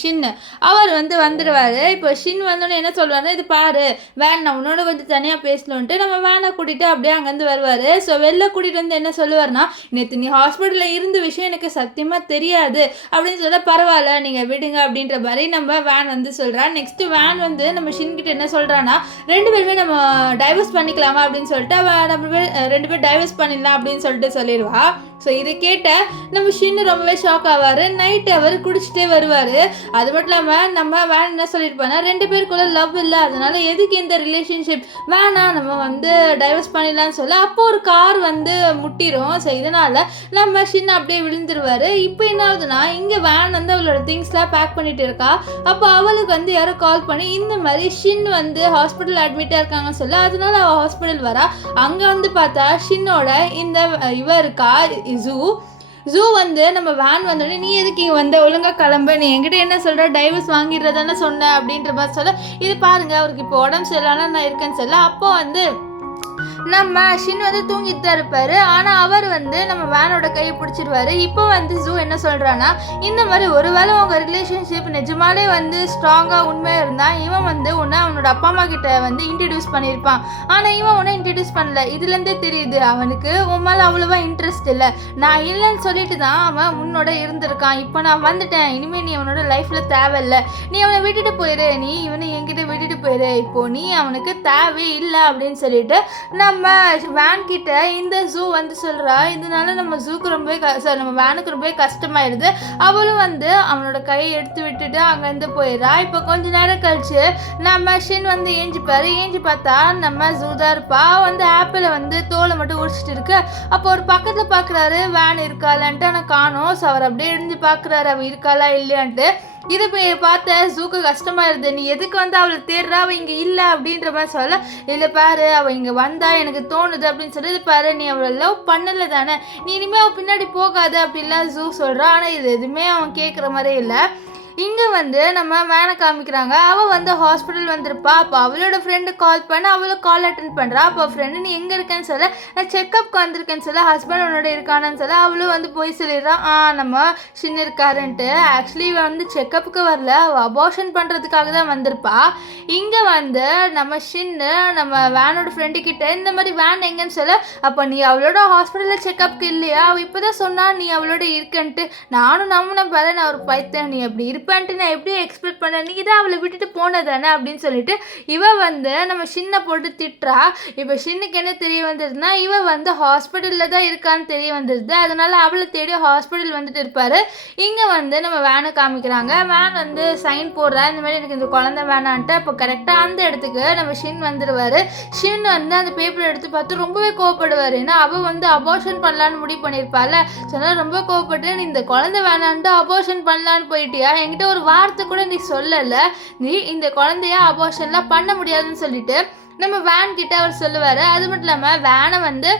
ஷின், அவர் வந்து வந்துடுவார். இப்போ ஷின் வந்தோடனே என்ன சொல்லுவாருன்னா, இது பாரு வேன் நான் உன்னோட வந்து தனியாக பேசணுன்ட்டு நம்ம வேனை கூட்டிகிட்டு அப்படியே அங்கேருந்து வருவார். ஸோ வெளில கூட்டிகிட்டு வந்து என்ன சொல்லுவார்னா, நேற்று நீ ஹாஸ்பிட்டலில் இந்த விஷயம் எனக்கு சத்தியமாக தெரியாது அப்படின்னு சொல்ல, பரவாயில்ல நீங்கள் விடுங்க அப்படின்ற மாதிரி நம்ம வேன் வந்து சொல்கிறா. நெக்ஸ்ட்டு வேன் வந்து நம்ம ஷின்கிட்ட என்ன சொல்கிறான்னா, 2 பேருமே நம்ம டைவர்ஸ் பண்ணிக்கலாமா அப்படின்னு சொல்லிட்டு நம்ம 2 பேர் டைவர்ஸ் பண்ணிடலாம் அப்படின்னு சொல்லிட்டு சொல்லிடுவா. ஸோ இதை கேட்ட நம்ம ஷின்னு ரொம்பவே ஷாக் ஆவார். நைட்டு அவர் குடிச்சிட்டே வருவார். அது மட்டும் இல்லாமல் நம்ம வேன் என்ன சொல்லியிருப்பாங்க, 2 பேருக்குள்ள லவ் இல்லை, அதனால எதுக்கு இந்த ரிலேஷன்ஷிப் வேணாம் நம்ம வந்து டைவர்ஸ் பண்ணிடலாம்னு சொல்ல, அப்போ ஒரு கார் வந்து முட்டிரும். ஸோ இதனால் நம்ம ஷின் அப்படியே விழுந்துருவார். இப்போ என்ன ஆகுதுன்னா, இங்கே வேன் வந்து அவளோட திங்ஸ்லாம் பேக் பண்ணிட்டு இருக்கா. அப்போ அவளுக்கு வந்து யாரோ கால் பண்ணி இந்த மாதிரி ஷின் வந்து ஹாஸ்பிட்டல் அட்மிட்டாக இருக்காங்கன்னு சொல்ல, அதனால அவள் ஹாஸ்பிட்டல் வரா. அங்கே வந்து பார்த்தா ஷின்னோட இந்த இவ இருக்கா ஜூ வந்து நம்ம வேன் வந்தோடனே, நீ எதுக்கு இங்கே வந்த, ஒழுங்காக கிளம்பு, நீ என்கிட்ட என்ன சொல்கிற, டைவர்ஸ் வாங்கிடுறதானே சொன்னேன் அப்படின்ற மாதிரி சொல்ல, இது பாருங்க அவருக்கு இப்போ உடம்பு சரியில்லைனா நான் இருக்கேன்னு சொல்ல, அப்போ வந்து நம்ம ஷின் வந்து தூங்கிட்டு தான் இருப்பார். ஆனால் அவர் வந்து நம்ம வேனோட கையை பிடிச்சிடுவார். இப்போ வந்து ஜூ என்ன சொல்கிறான்னா, இந்த மாதிரி ஒருவேளை உங்கள் ரிலேஷன்ஷிப் நிஜமாலே வந்து ஸ்ட்ராங்காக உண்மையாக இருந்தால் இவன் வந்து உன்னை அவனோட அப்பா அம்மா கிட்ட வந்து இன்ட்ரடியூஸ் பண்ணியிருப்பான். ஆனால் இவன் உன்னை இன்ட்ரடியூஸ் பண்ணல. இதுலேருந்தே தெரியுது அவனுக்கு உன் மேலே அவ்வளோவா இன்ட்ரெஸ்ட் இல்லை. நான் இல்லைன்னு சொல்லிட்டு தான் அவன் உன்னோட இருந்திருக்கான். இப்போ நான் வந்துட்டேன், இனிமேல் நீ அவனோட லைஃப்பில் தேவையில்லை, நீ அவனை விட்டுட்டு போயிடு, நீ இவனை என்கிட்ட விட்டுட்டு போயிடு, இப்போது நீ அவனுக்கு தேவை இல்லை அப்படின்னு சொல்லிட்டு நம்ம வேன் கிட்ட இந்த ஜூ வந்து சொல்கிறா. இதனால நம்ம ஜூக்கு ரொம்பவே நம்ம வேனுக்கு ரொம்பவே கஷ்டமாயிடுது. அவளும் வந்து அவனோட கையை எடுத்து விட்டுட்டு அங்கேருந்து போயிடுறா. இப்போ கொஞ்ச நேரம் கழிச்சு நம்ம ஷின் வந்து ஏஞ்சி பார்த்தா நம்ம ஜூ தான் இருப்பா. வந்து ஆப்பிளை வந்து தோலை மட்டும் உடிச்சிட்டு இருக்கு. அப்போ ஒரு பக்கத்தில் பார்க்குறாரு வேன் இருக்காளான்ட்டு, ஆனால் காணோம். ஸோ அவர் அப்படியே எழுந்து பார்க்குறாரு அவள் இருக்காளா இல்லையான்ட்டு. இது போய் பார்த்த ஜூக்கு கஷ்டமாக இருது. நீ எதுக்கு வந்து அவளை தேடுறா, அவள் இங்கே இல்லை அப்படின்ற மாதிரி சொல்ல, இல்லை பாரு அவள் இங்கே வந்தா எனக்கு தோணுது அப்படின்னு சொல்லி, இது பாரு நீ அவளை லவ் பண்ணலை தானே, நீ இனிமேல் அவள் பின்னாடி போகாது அப்படின்லாம் ஜூ சொல்கிறா. ஆனால் இது எதுவுமே அவன் கேட்குற மாதிரியே இல்லை. இங்கே வந்து நம்ம வேனை காமிக்கிறாங்க. அவள் வந்து ஹாஸ்பிட்டல் வந்திருப்பா. அப்போ அவளோட ஃப்ரெண்டு கால் பண்ண, அவளும் கால் அட்டன் பண்ணுறா. அப்போ ஃப்ரெண்டு நீ எங்கே இருக்கேன்னு சொல்ல, நான் செக்கப்க்கு வந்திருக்கேன்னு சொல்ல, ஹஸ்பண்ட் உன்னோட இருக்கானு சொல்ல, அவளும் வந்து போய் சொல்லிடுறான் நம்ம சின்ன இருக்காருன்ட்டு. ஆக்சுவலி வந்து செக்கப்புக்கு வரல, அவள் அபார்ஷன் பண்ணுறதுக்காக தான் வந்திருப்பா. இங்கே வந்து நம்ம சின்ன நம்ம வேனோட ஃப்ரெண்டு கிட்ட இந்த மாதிரி வேன் எங்கன்னு சொல்ல, அப்போ நீ அவளோட ஹாஸ்பிட்டலில் செக்கப்புக்கு இல்லையா, அவள் இப்போ தான் சொன்னா நீ அவளோட இருக்கன்ட்டு. நானும் நம்பினேன் பாரு, நான் ஒரு பைத்தேன், நீ அப்படி இருப்பேன்ட்டு நான் எப்படி எக்ஸ்பெக்ட் பண்ணேன், நீ தான் அவளை விட்டுட்டு போனதானே அப்படின்னு சொல்லிட்டு இவ வந்து நம்ம சின்ன போட்டு திட்டுறா. இப்போ சின்னுக்கு என்ன தெரிய வந்ததுன்னா, இவ வந்து ஹாஸ்பிட்டலில் தான் இருக்கான்னு தெரிய வந்துடுது. அதனால அவளை தேடி ஹாஸ்பிட்டல் வந்துட்டு இருப்பாரு. இங்கே வந்து நம்ம வேனை காமிக்கிறாங்க. வேன் வந்து சைன் போடுறா, இந்த மாதிரி எனக்கு இந்த குழந்தை வேணான்ட்டு. அப்போ கரெக்டாக அந்த இடத்துக்கு நம்ம ஷின் வந்துடுவார். ஷின் வந்து அந்த பேப்பர் எடுத்து பார்த்து ரொம்பவே கோவப்படுவார். ஏன்னா அவள் வந்து அபார்ஷன் பண்ணலான்னு முடிவு பண்ணியிருப்பாள். சொன்னால் ரொம்ப கோவப்பட்டு நீ இந்த குழந்தை வேணான்ட்டு அபார்ஷன் பண்ணலான்னு போயிட்டியா, என்கிட்ட ஒரு வார்த்தை கூட நீ சொல்லலை, நீ இந்த குழந்தைய அபார்ஷன்லாம் பண்ண முடியாதுன்னு சொல்லிட்டு நம்ம வேன் கிட்ட அவர் சொல்லுவார். அது மட்டும் இல்லாமல் வேனை வந்து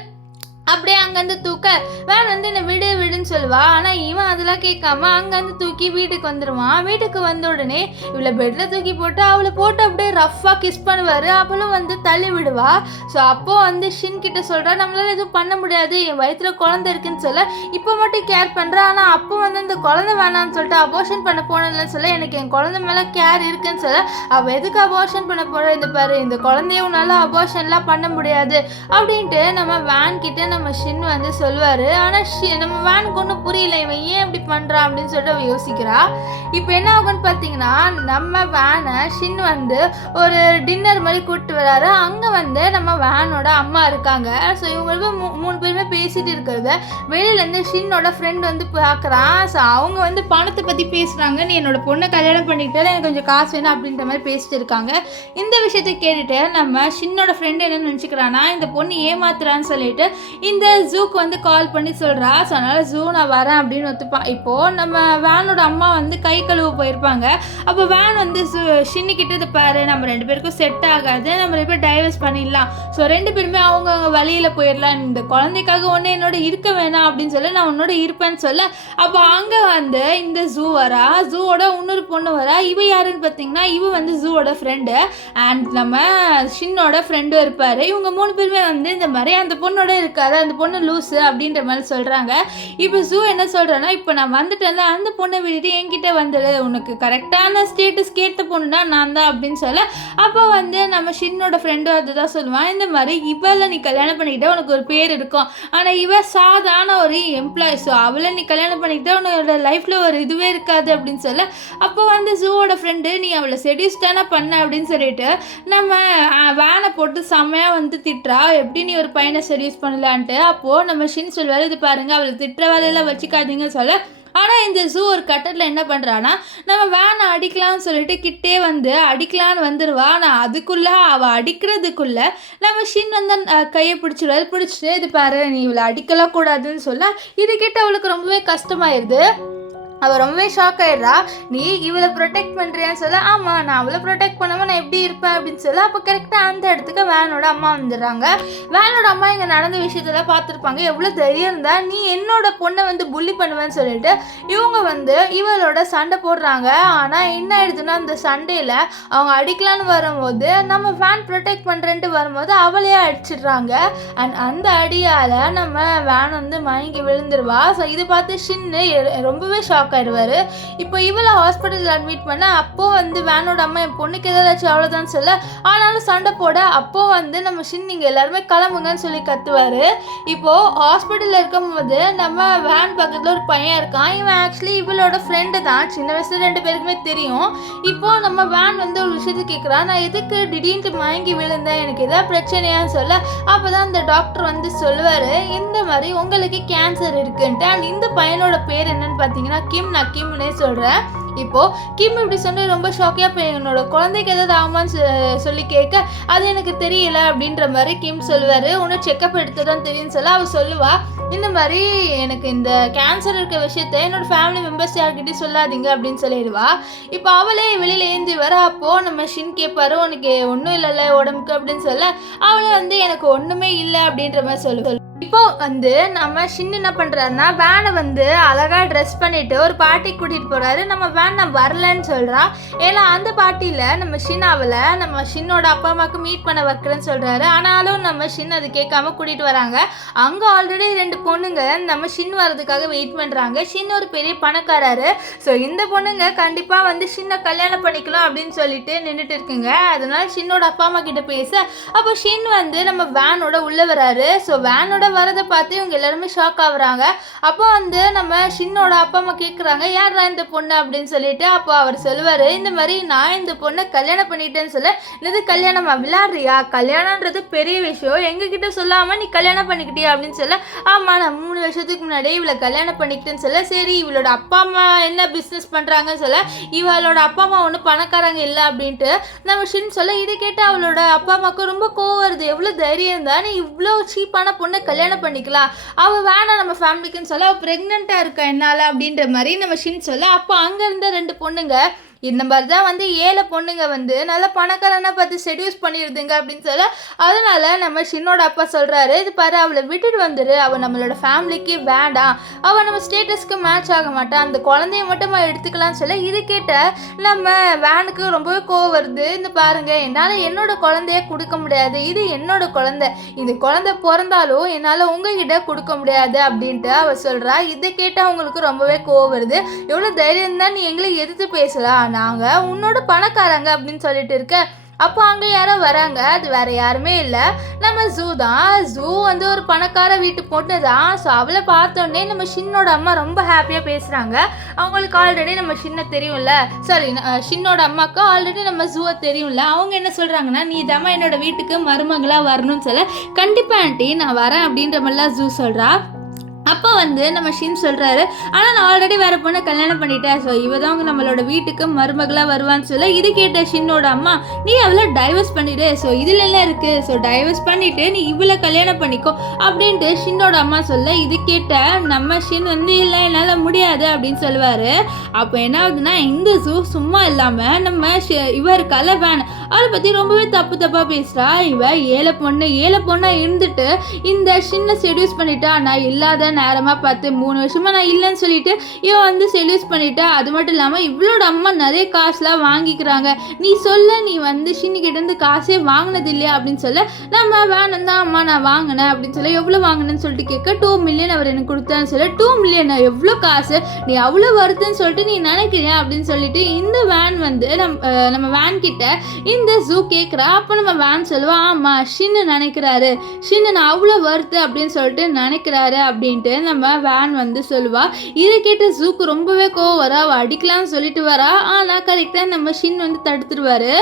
அப்படியே அங்கேருந்து தூக்க வேன் வந்து என்னை விடுன்னு சொல்லுவா. ஆனால் இவன் அதெல்லாம் கேட்காம அங்கேருந்து தூக்கி வீட்டுக்கு வந்துடுவான். வீட்டுக்கு வந்த உடனே இவளை பெட்டில் தூக்கி போட்டு அவளை போட்டு அப்படியே ரஃப்பாக கிஸ் பண்ணுவார். அவளும் வந்து தள்ளி விடுவா. ஸோ அப்போது வந்து ஷின் கிட்ட சொல்கிறா, நம்மளால எதுவும் பண்ண முடியாது, என் வயிற்றுல குழந்தை இருக்குன்னு சொல்ல, இப்போ மட்டும் கேர் பண்ணுறா. ஆனால் அப்போ வந்து இந்த குழந்தை வேணான்னு சொல்லிட்டு அபார்ஷன் பண்ண போனதுன்னு சொல்ல, எனக்கு என் குழந்தை மேலே கேர் இருக்குன்னு சொல்ல, அவள் எதுக்கு அபார்ஷன் பண்ண போகிற, இந்த பாரு இந்த குழந்தைய உன்னால் அபார்ஷன்லாம் பண்ண முடியாது அப்படின்ட்டு நம்ம வேன் கிட்ட நம்ம ஷின் வந்து சொல்லுவார். ஆனால் நம்ம வேனுக்கு ஒன்றும் புரியல, இவன் ஏன் இப்படி பண்ணுறான் அப்படின்னு சொல்லிட்டு அவள் யோசிக்கிறா. இப்போ என்ன ஆகுன்னு பார்த்தீங்கன்னா, நம்ம வேனை ஷின் வந்து ஒரு டின்னர் மாதிரி கூப்பிட்டு வராரு. அங்கே வந்து நம்ம வேனோட அம்மா இருக்காங்க. ஸோ இவங்களுக்கு மூணு பேருமே பேசிட்டு இருக்கிறத வெளியிலேருந்து ஷின்னோட ஃப்ரெண்ட் வந்து பார்க்குறான். ஸோ அவங்க வந்து பணத்தை பற்றி பேசுகிறாங்க. நீ என்னோட பொண்ணை கல்யாணம் பண்ணிக்கிட்டே எனக்கு கொஞ்சம் காசு வேணும் அப்படின்ற மாதிரி பேசிட்டு இருக்காங்க. இந்த விஷயத்தை கேட்டுட்டு நம்ம ஷின்னோட ஃப்ரெண்டு என்ன நினச்சிக்கிறான்னா, இந்த பொண்ணு ஏமாத்துறான்னு சொல்லிட்டு இந்த ஜூக்கு வந்து கால் பண்ணி சொல்கிறா. ஸோ அதனால் ஜூ நான் வரேன் அப்படின்னு ஒத்துப்பான். இப்போது நம்ம வேனோட அம்மா வந்து கை கழுவ போயிருப்பாங்க. அப்போ வேன் வந்து ஷின்னிக்கிட்ட இது பாரு, நம்ம ரெண்டு பேருக்கும் செட் ஆகாது, நம்ம ரெண்டு பேரும் டைவர்ஸ் பண்ணிடலாம், ஸோ ரெண்டு பேருமே அவங்க வழியில் போயிடலாம், இந்த குழந்தைக்காக ஒன்று என்னோட இருக்க வேணாம் அப்படின்னு சொல்லி நான் உன்னோட இருப்பேன்னு சொல்ல, அப்போ அங்கே வந்து இந்த ஜூ வரா. ஜூவோட இன்னொரு பொண்ணு வரா. இவ யாருன்னு பார்த்தீங்கன்னா, இவ வந்து ஜூவோட ஃப்ரெண்டு அண்ட் நம்ம ஷின்னோட ஃப்ரெண்டும் இருப்பார். இவங்க மூணு பேருமே வந்து இந்த மாதிரி அந்த பொண்ணோட இருக்காது, அந்த பொண்ணு லூஸு அப்படின்ற மாதிரி சொல்கிறாங்க. இப்போ ஜூ என்ன சொல்கிறேன்னா, இப்போ நான் வந்துட்டேன்ல, அந்த பொண்ணை விட்டுட்டு என்கிட்ட வந்துடு, உனக்கு கரெக்டான ஸ்டேட்டஸ் கேட்ட பொண்ணுனா நான் தான் அப்படின்னு சொல்ல, அப்போ வந்து நம்ம ஷின்னோட ஃப்ரெண்டும் அதுதான் சொல்லுவான், இந்த மாதிரி இவளை நீ கல்யாணம் பண்ணிக்கிட்டா உனக்கு ஒரு பேர் இருக்கும், ஆனால் இவ சாதாரண ஒரு எம்ப்ளாயி, ஸோ அவளை நீ கல்யாணம் பண்ணிக்கிட்டா உன்னோட லைஃப்பில் ஒரு இதுவே இருக்காது அப்படின்னு சொல்ல, அப்போ வந்து ஜூவோட ஃப்ரெண்டு நீ அவளை செடியூஸ் தானே பண்ண அப்படின்னு சொல்லிட்டு நம்ம வேனை போட்டு செம்மையாக வந்து திட்டுறா, எப்படி நீ ஒரு பையனை செடியூஸ் பண்ணலான்ட்டு. அப்போது நம்ம ஷின் சொல்வார், இது பாருங்கள் அவளை திட்டுற வேலையெல்லாம் வச்சுக்காதீங்கன்னு சொல்ல, ஆனால் இந்த ஜூ ஒரு கட்டத்தில் என்ன பண்ணுறான்னா, நம்ம வேனை அடிக்கலாம்னு சொல்லிட்டு கிட்டே வந்து அடிக்கலான்னு வந்துடுவா. ஆனால் அதுக்குள்ளே அவள் அடிக்கிறதுக்குள்ளே நம்ம ஷின் வந்து கையை பிடிச்சிட்டு இது பாரு நீ இவளை அடிக்கலாம் கூடாதுன்னு சொல்ல, இது கிட்ட அவளுக்கு ரொம்பவே கஷ்டமாயிருது. அவள் ரொம்பவே ஷாக் ஆகிடுறா. நீ இவளை ப்ரொடெக்ட் பண்ணுறியான்னு சொல்ல, ஆமாம் நான் அவளை ப்ரொடெக்ட் பண்ணாமல் நான் எப்படி இருப்பேன் அப்படின்னு சொல்ல, அப்போ கரெக்டாக அந்த இடத்துக்கு வேனோட அம்மா வந்துடுறாங்க. வேனோட அம்மா இங்கே நடந்த விஷயத்தெல்லாம் பார்த்துருப்பாங்க. எவ்வளோ தைரியம் இருந்தால் நீ என்னோட பொண்ணை வந்து புள்ளி பண்ணுவேன்னு சொல்லிட்டு இவங்க வந்து இவளோட சண்டை போடுறாங்க. ஆனால் என்ன ஆயிடுதுன்னா, அந்த சண்டையில் அவங்க அடிக்கலான்னு வரும்போது நம்ம வேன் ப்ரொடெக்ட் பண்ணுறேன்ட்டு வரும்போது அவளையே அடிச்சிடுறாங்க. அண்ட் அந்த அடியால் நம்ம வேன் வந்து மயங்கி விழுந்துருவா. ஸோ இதை பார்த்து ஷின்னு ரொம்பவே ஷாக் ஆயிடுவார். இப்போ இவளை ஹாஸ்பிட்டலில் அட்மிட் பண்ண, அப்போ வந்து வேனோட அம்மா என் பொண்ணுக்கு ஏதாச்சும் அவ்வளோதான் சொல்ல, ஆனாலும் சண்டை போட அப்போ வந்து நம்ம ஷின் நீங்கள் எல்லாருமே கிளம்புங்கன்னு சொல்லி கத்துவார். இப்போது ஹாஸ்பிட்டலில் இருக்கும்போது நம்ம வேன் பக்கத்தில் ஒரு பையன் இருக்கான். இவன் ஆக்சுவலி இவளோட ஃப்ரெண்டு தான், சின்ன வயசுல ரெண்டு பேருக்குமே தெரியும். இப்போது நம்ம வேன் வந்து ஒரு விஷயத்தை கேட்குறான், நான் எதுக்கு திடீர்னு மயங்கி விழுந்தேன், எனக்கு எதாவது பிரச்சனையான்னு சொல்ல, அப்போ தான் அந்த டாக்டர் வந்து சொல்லுவார், இந்த மாதிரி உங்களுக்கு கேன்சர் இருக்குன்ட்டு. அண்ட் இந்த பையனோட பேர் என்னன்னு பார்த்தீங்கன்னா நான் கிம்னே சொல்கிறேன். இப்போது கிம் இப்படி சொன்ன ரொம்ப ஷாக்கியாக இப்போ என்னோட குழந்தைக்கு ஏதாவது ஆகுமான்னு சொல்லி கேட்க, அது எனக்கு தெரியல அப்படின்ற மாதிரி கிம் சொல்லுவார். ஒன்றும் செக்கப் எடுத்து தான் தெரியும்னு சொல்ல அவள் சொல்லுவாள், இந்த மாதிரி எனக்கு இந்த கேன்சர் இருக்க விஷயத்த என்னோடய ஃபேமிலி மெம்பர்ஸ் யார்கிட்டையும் சொல்லாதீங்க அப்படின்னு சொல்லிடுவா. இப்போ அவளே வெளியில் ஏந்தி வர, அப்போது நம்ம ஷின் கேட்பாரு, உனக்கு ஒன்றும் இல்லைல்ல உடம்புக்கு அப்படின்னு சொல்ல, அவளை வந்து எனக்கு ஒன்றுமே இல்லை அப்படின்ற மாதிரி சொல்லுவாள். இப்போ வந்து நம்ம ஷின் என்ன பண்ணுறாருன்னா வேனை வந்து அழகாக ட்ரெஸ் பண்ணிவிட்டு ஒரு பார்ட்டிக்கு கூட்டிகிட்டு போகிறாரு. நம்ம வேன் நான் வரலன்னு சொல்கிறான். ஏன்னா அந்த பார்ட்டியில் நம்ம ஷின் அவளை நம்ம ஷின்னோட அப்பா அம்மாவுக்கு மீட் பண்ண வைக்கிறேன்னு சொல்கிறாரு. ஆனாலும் நம்ம ஷின் அது கேட்காம கூட்டிகிட்டு வராங்க. அங்கே ஆல்ரெடி 2 பொண்ணுங்க நம்ம ஷின் வர்றதுக்காக வெயிட் பண்ணுறாங்க. ஷின் ஒரு பெரிய பணக்காரரு. ஸோ இந்த பொண்ணுங்க கண்டிப்பாக வந்து ஷின்னை கல்யாணம் பண்ணிக்கலாம் அப்படின்னு சொல்லிட்டு நின்றுட்டு இருக்குங்க. அதனால ஷின்னோட அப்பா அம்மா கிட்ட பேச அப்போ ஷின் வந்து நம்ம வேனோட உள்ளே வராரு. ஸோ வேனோட வரதை பார்த்து இவங்க எல்லாருமே ஷாக் ஆகுறாங்க. அப்போ வந்து நம்ம ஷின்னோட அப்பா அம்மா கேட்குறாங்க யாரா இந்த பொண்ணு அப்படின்னு சொல்லிட்டு. அப்போ அவர் சொல்லுவார் இந்த மாதிரி நான் இந்த பொண்ணை கல்யாணம் பண்ணிட்டேன்னு சொல்ல. இது கல்யாணமா விளையாடுறியா? கல்யாணன்றது பெரிய விஷயம், எங்ககிட்ட சொல்லாமல் நீ கல்யாணம் பண்ணிக்கிட்டியா அப்படின்னு சொல்ல. ஆமாம் நான் 3 வருஷத்துக்கு முன்னாடியே இவளை கல்யாணம் பண்ணிக்கிட்டேன்னு சொல்ல. சரி இவளோட அப்பா அம்மா என்ன பிஸ்னஸ் பண்ணுறாங்கன்னு சொல்ல. இவளோட அப்பா அம்மா ஒன்றும் பணக்காரங்க இல்லை அப்படின்ட்டு நம்ம ஷின் சொல்ல. இதை கேட்டு அவளோட அப்பா அம்மாவுக்கு ரொம்ப கோவம் வருது. எவ்வளோ தைரியம் இருந்தா நீ இவ்வளோ சீப்பான பொண்ணை கல்யாணம் பண்ணிக்கலாம், அவள் வேணாம் நம்ம ஃபேமிலிக்குன்னு சொல்ல. அவள் ப்ரெக்னெண்ட்டாக இருக்கா என்னால் அப்படின்ற மாதிரி நம்ம ஷின் சொல்ல. அப்போ அங்கே இருந்த 2 பொண்ணுங்க இந்த மாதிரி தான் வந்து 7 பொண்ணுங்க வந்து நல்லா பணக்காரனா பார்த்து செடியூஸ் பண்ணிடுதுங்க அப்படின்னு சொல்ல. அதனால நம்ம ஷின்னோட அப்பா சொல்கிறாரு இது பாரு அவளை விட்டுட்டு வந்துரு, அவள் நம்மளோட ஃபேமிலிக்கு வேண்டாம், அவள் நம்ம ஸ்டேட்டஸ்க்கு மேட்ச் ஆக மாட்டான், அந்த குழந்தைய மட்டும் எடுத்துக்கலாம்னு சொல்ல. இது கேட்ட நம்ம வேனுக்கு ரொம்பவே கோவம் வருது. இந்த பாருங்க என்னால் என்னோட குழந்தைய கொடுக்க முடியாது, இது என்னோட குழந்தை, இந்த குழந்தை பிறந்தாலும் என்னால் உங்ககிட்ட கொடுக்க முடியாது அப்படின்ட்டு அவள் சொல்கிறா. இதை கேட்டால் அவங்களுக்கு ரொம்பவே கோவம் வருது. எவ்வளோ தைரியம் தான் நீ எங்களை எதிர்த்து பேசலாம், நாங்கள் உன்னோட பணக்காரங்க அப்படின்னு சொல்லிட்டு இருக்க. அப்போ அங்கே யாரோ வராங்க. அது வேறு யாருமே இல்லை, நம்ம ஜூ தான். ஜூ வந்து ஒரு பணக்கார வீட்டு பொண்ணு தான். ஸோ அவளை பார்த்தோன்னே நம்ம ஷின்னோட அம்மா ரொம்ப ஹாப்பியாக பேசுகிறாங்க. அவங்களுக்கு ஆல்ரெடி நம்ம ஷின்னை தெரியும்ல, சாரி ஷின்னோட அம்மாவுக்கு ஆல்ரெடி நம்ம ஜூவை தெரியும்ல. அவங்க என்ன சொல்கிறாங்கன்னா நீ தாம்மா என்னோட வீட்டுக்கு மருமகளாக வரணும்னு சொல்ல. கண்டிப்பாக ஆண்டி நான் வரேன் அப்படின்ற மாதிரிலாம் ஜூ சொல்கிறா. அப்போ வந்து நம்ம ஷின் சொல்கிறாரு ஆனால் நான் ஆல்ரெடி வேறு பொண்ணை கல்யாணம் பண்ணிட்டேன், ஸோ இவ தான் நம்மளோட வீட்டுக்கு மருமகளாக வருவான்னு சொல்ல. இது கேட்ட ஷின்னோட அம்மா நீ அவளை டைவர்ஸ் பண்ணிவிடு, ஸோ இதில் எல்லாம் இருக்குது, ஸோ டைவர்ஸ் பண்ணிவிட்டு நீ இவளை கல்யாணம் பண்ணிக்கோ அப்படின்ட்டு ஷின்னோட அம்மா சொல்ல. இது கேட்ட நம்ம ஷின் வந்து இல்லை என்னால் முடியாது அப்படின்னு சொல்லுவார். அப்போ என்ன ஆகுதுன்னா இந்த ஜூ சும்மா இல்லாமல் நம்ம இவர் வேன் அவளை பற்றி ரொம்பவே தப்பாக பேசுகிறா. இவ ஏழை பொண்ணாக இருந்துட்டு இந்த ஷின்னை செடியூஸ் பண்ணிட்டா. நான் இல்லாத நேரமாக பார்த்து 3 வருஷமாக நான் இல்லைன்னு சொல்லிட்டு இவன் வந்து செடியூஸ் பண்ணிட்டா. அது மட்டும் இல்லாமல் இவளோட அம்மா நிறைய காசுலாம் வாங்கிக்கிறாங்க, நீ சொல்ல நீ வந்து ஷின்னிக்கிட்டேருந்து காசே வாங்கினது இல்லையா அப்படின்னு சொல்ல. நம்ம வேணும் தான் அம்மா நான் வாங்கினேன் அப்படின்னு சொல்ல. எவ்வளோ வாங்கினேன்னு சொல்லிட்டு கேட்க 2 மில்லியன் அவர் எனக்கு கொடுத்தான்னு சொல்ல. 2 மில்லியன் எவ்வளோ காசு, நீ அவ்வளோ வருதுன்னு சொல்லிட்டு நீ நினைக்கிறியா அப்படின்னு சொல்லிட்டு இந்த வேன் வந்து நம்ம வேன் கிட்ட இந்த ஜூ கேட்குறா. அப்போ நம்ம வேன் சொல்லுவா ஆமாம் ஷின்னு நினைக்கிறாரு, ஷின்னு நான் அவ்வளோ வருது அப்படின்னு சொல்லிட்டு நினைக்கிறாரு அப்படின்ட்டு நம்ம வேன் வந்து சொல்லுவா. இதை கேட்டு ஜூக்கு ரொம்பவே கோவம் வரா. அவள் அடிக்கலாம்னு சொல்லிட்டு வரா. ஆனால் கரெக்டாக நம்ம ஷின் வந்து தடுத்துருவாரு.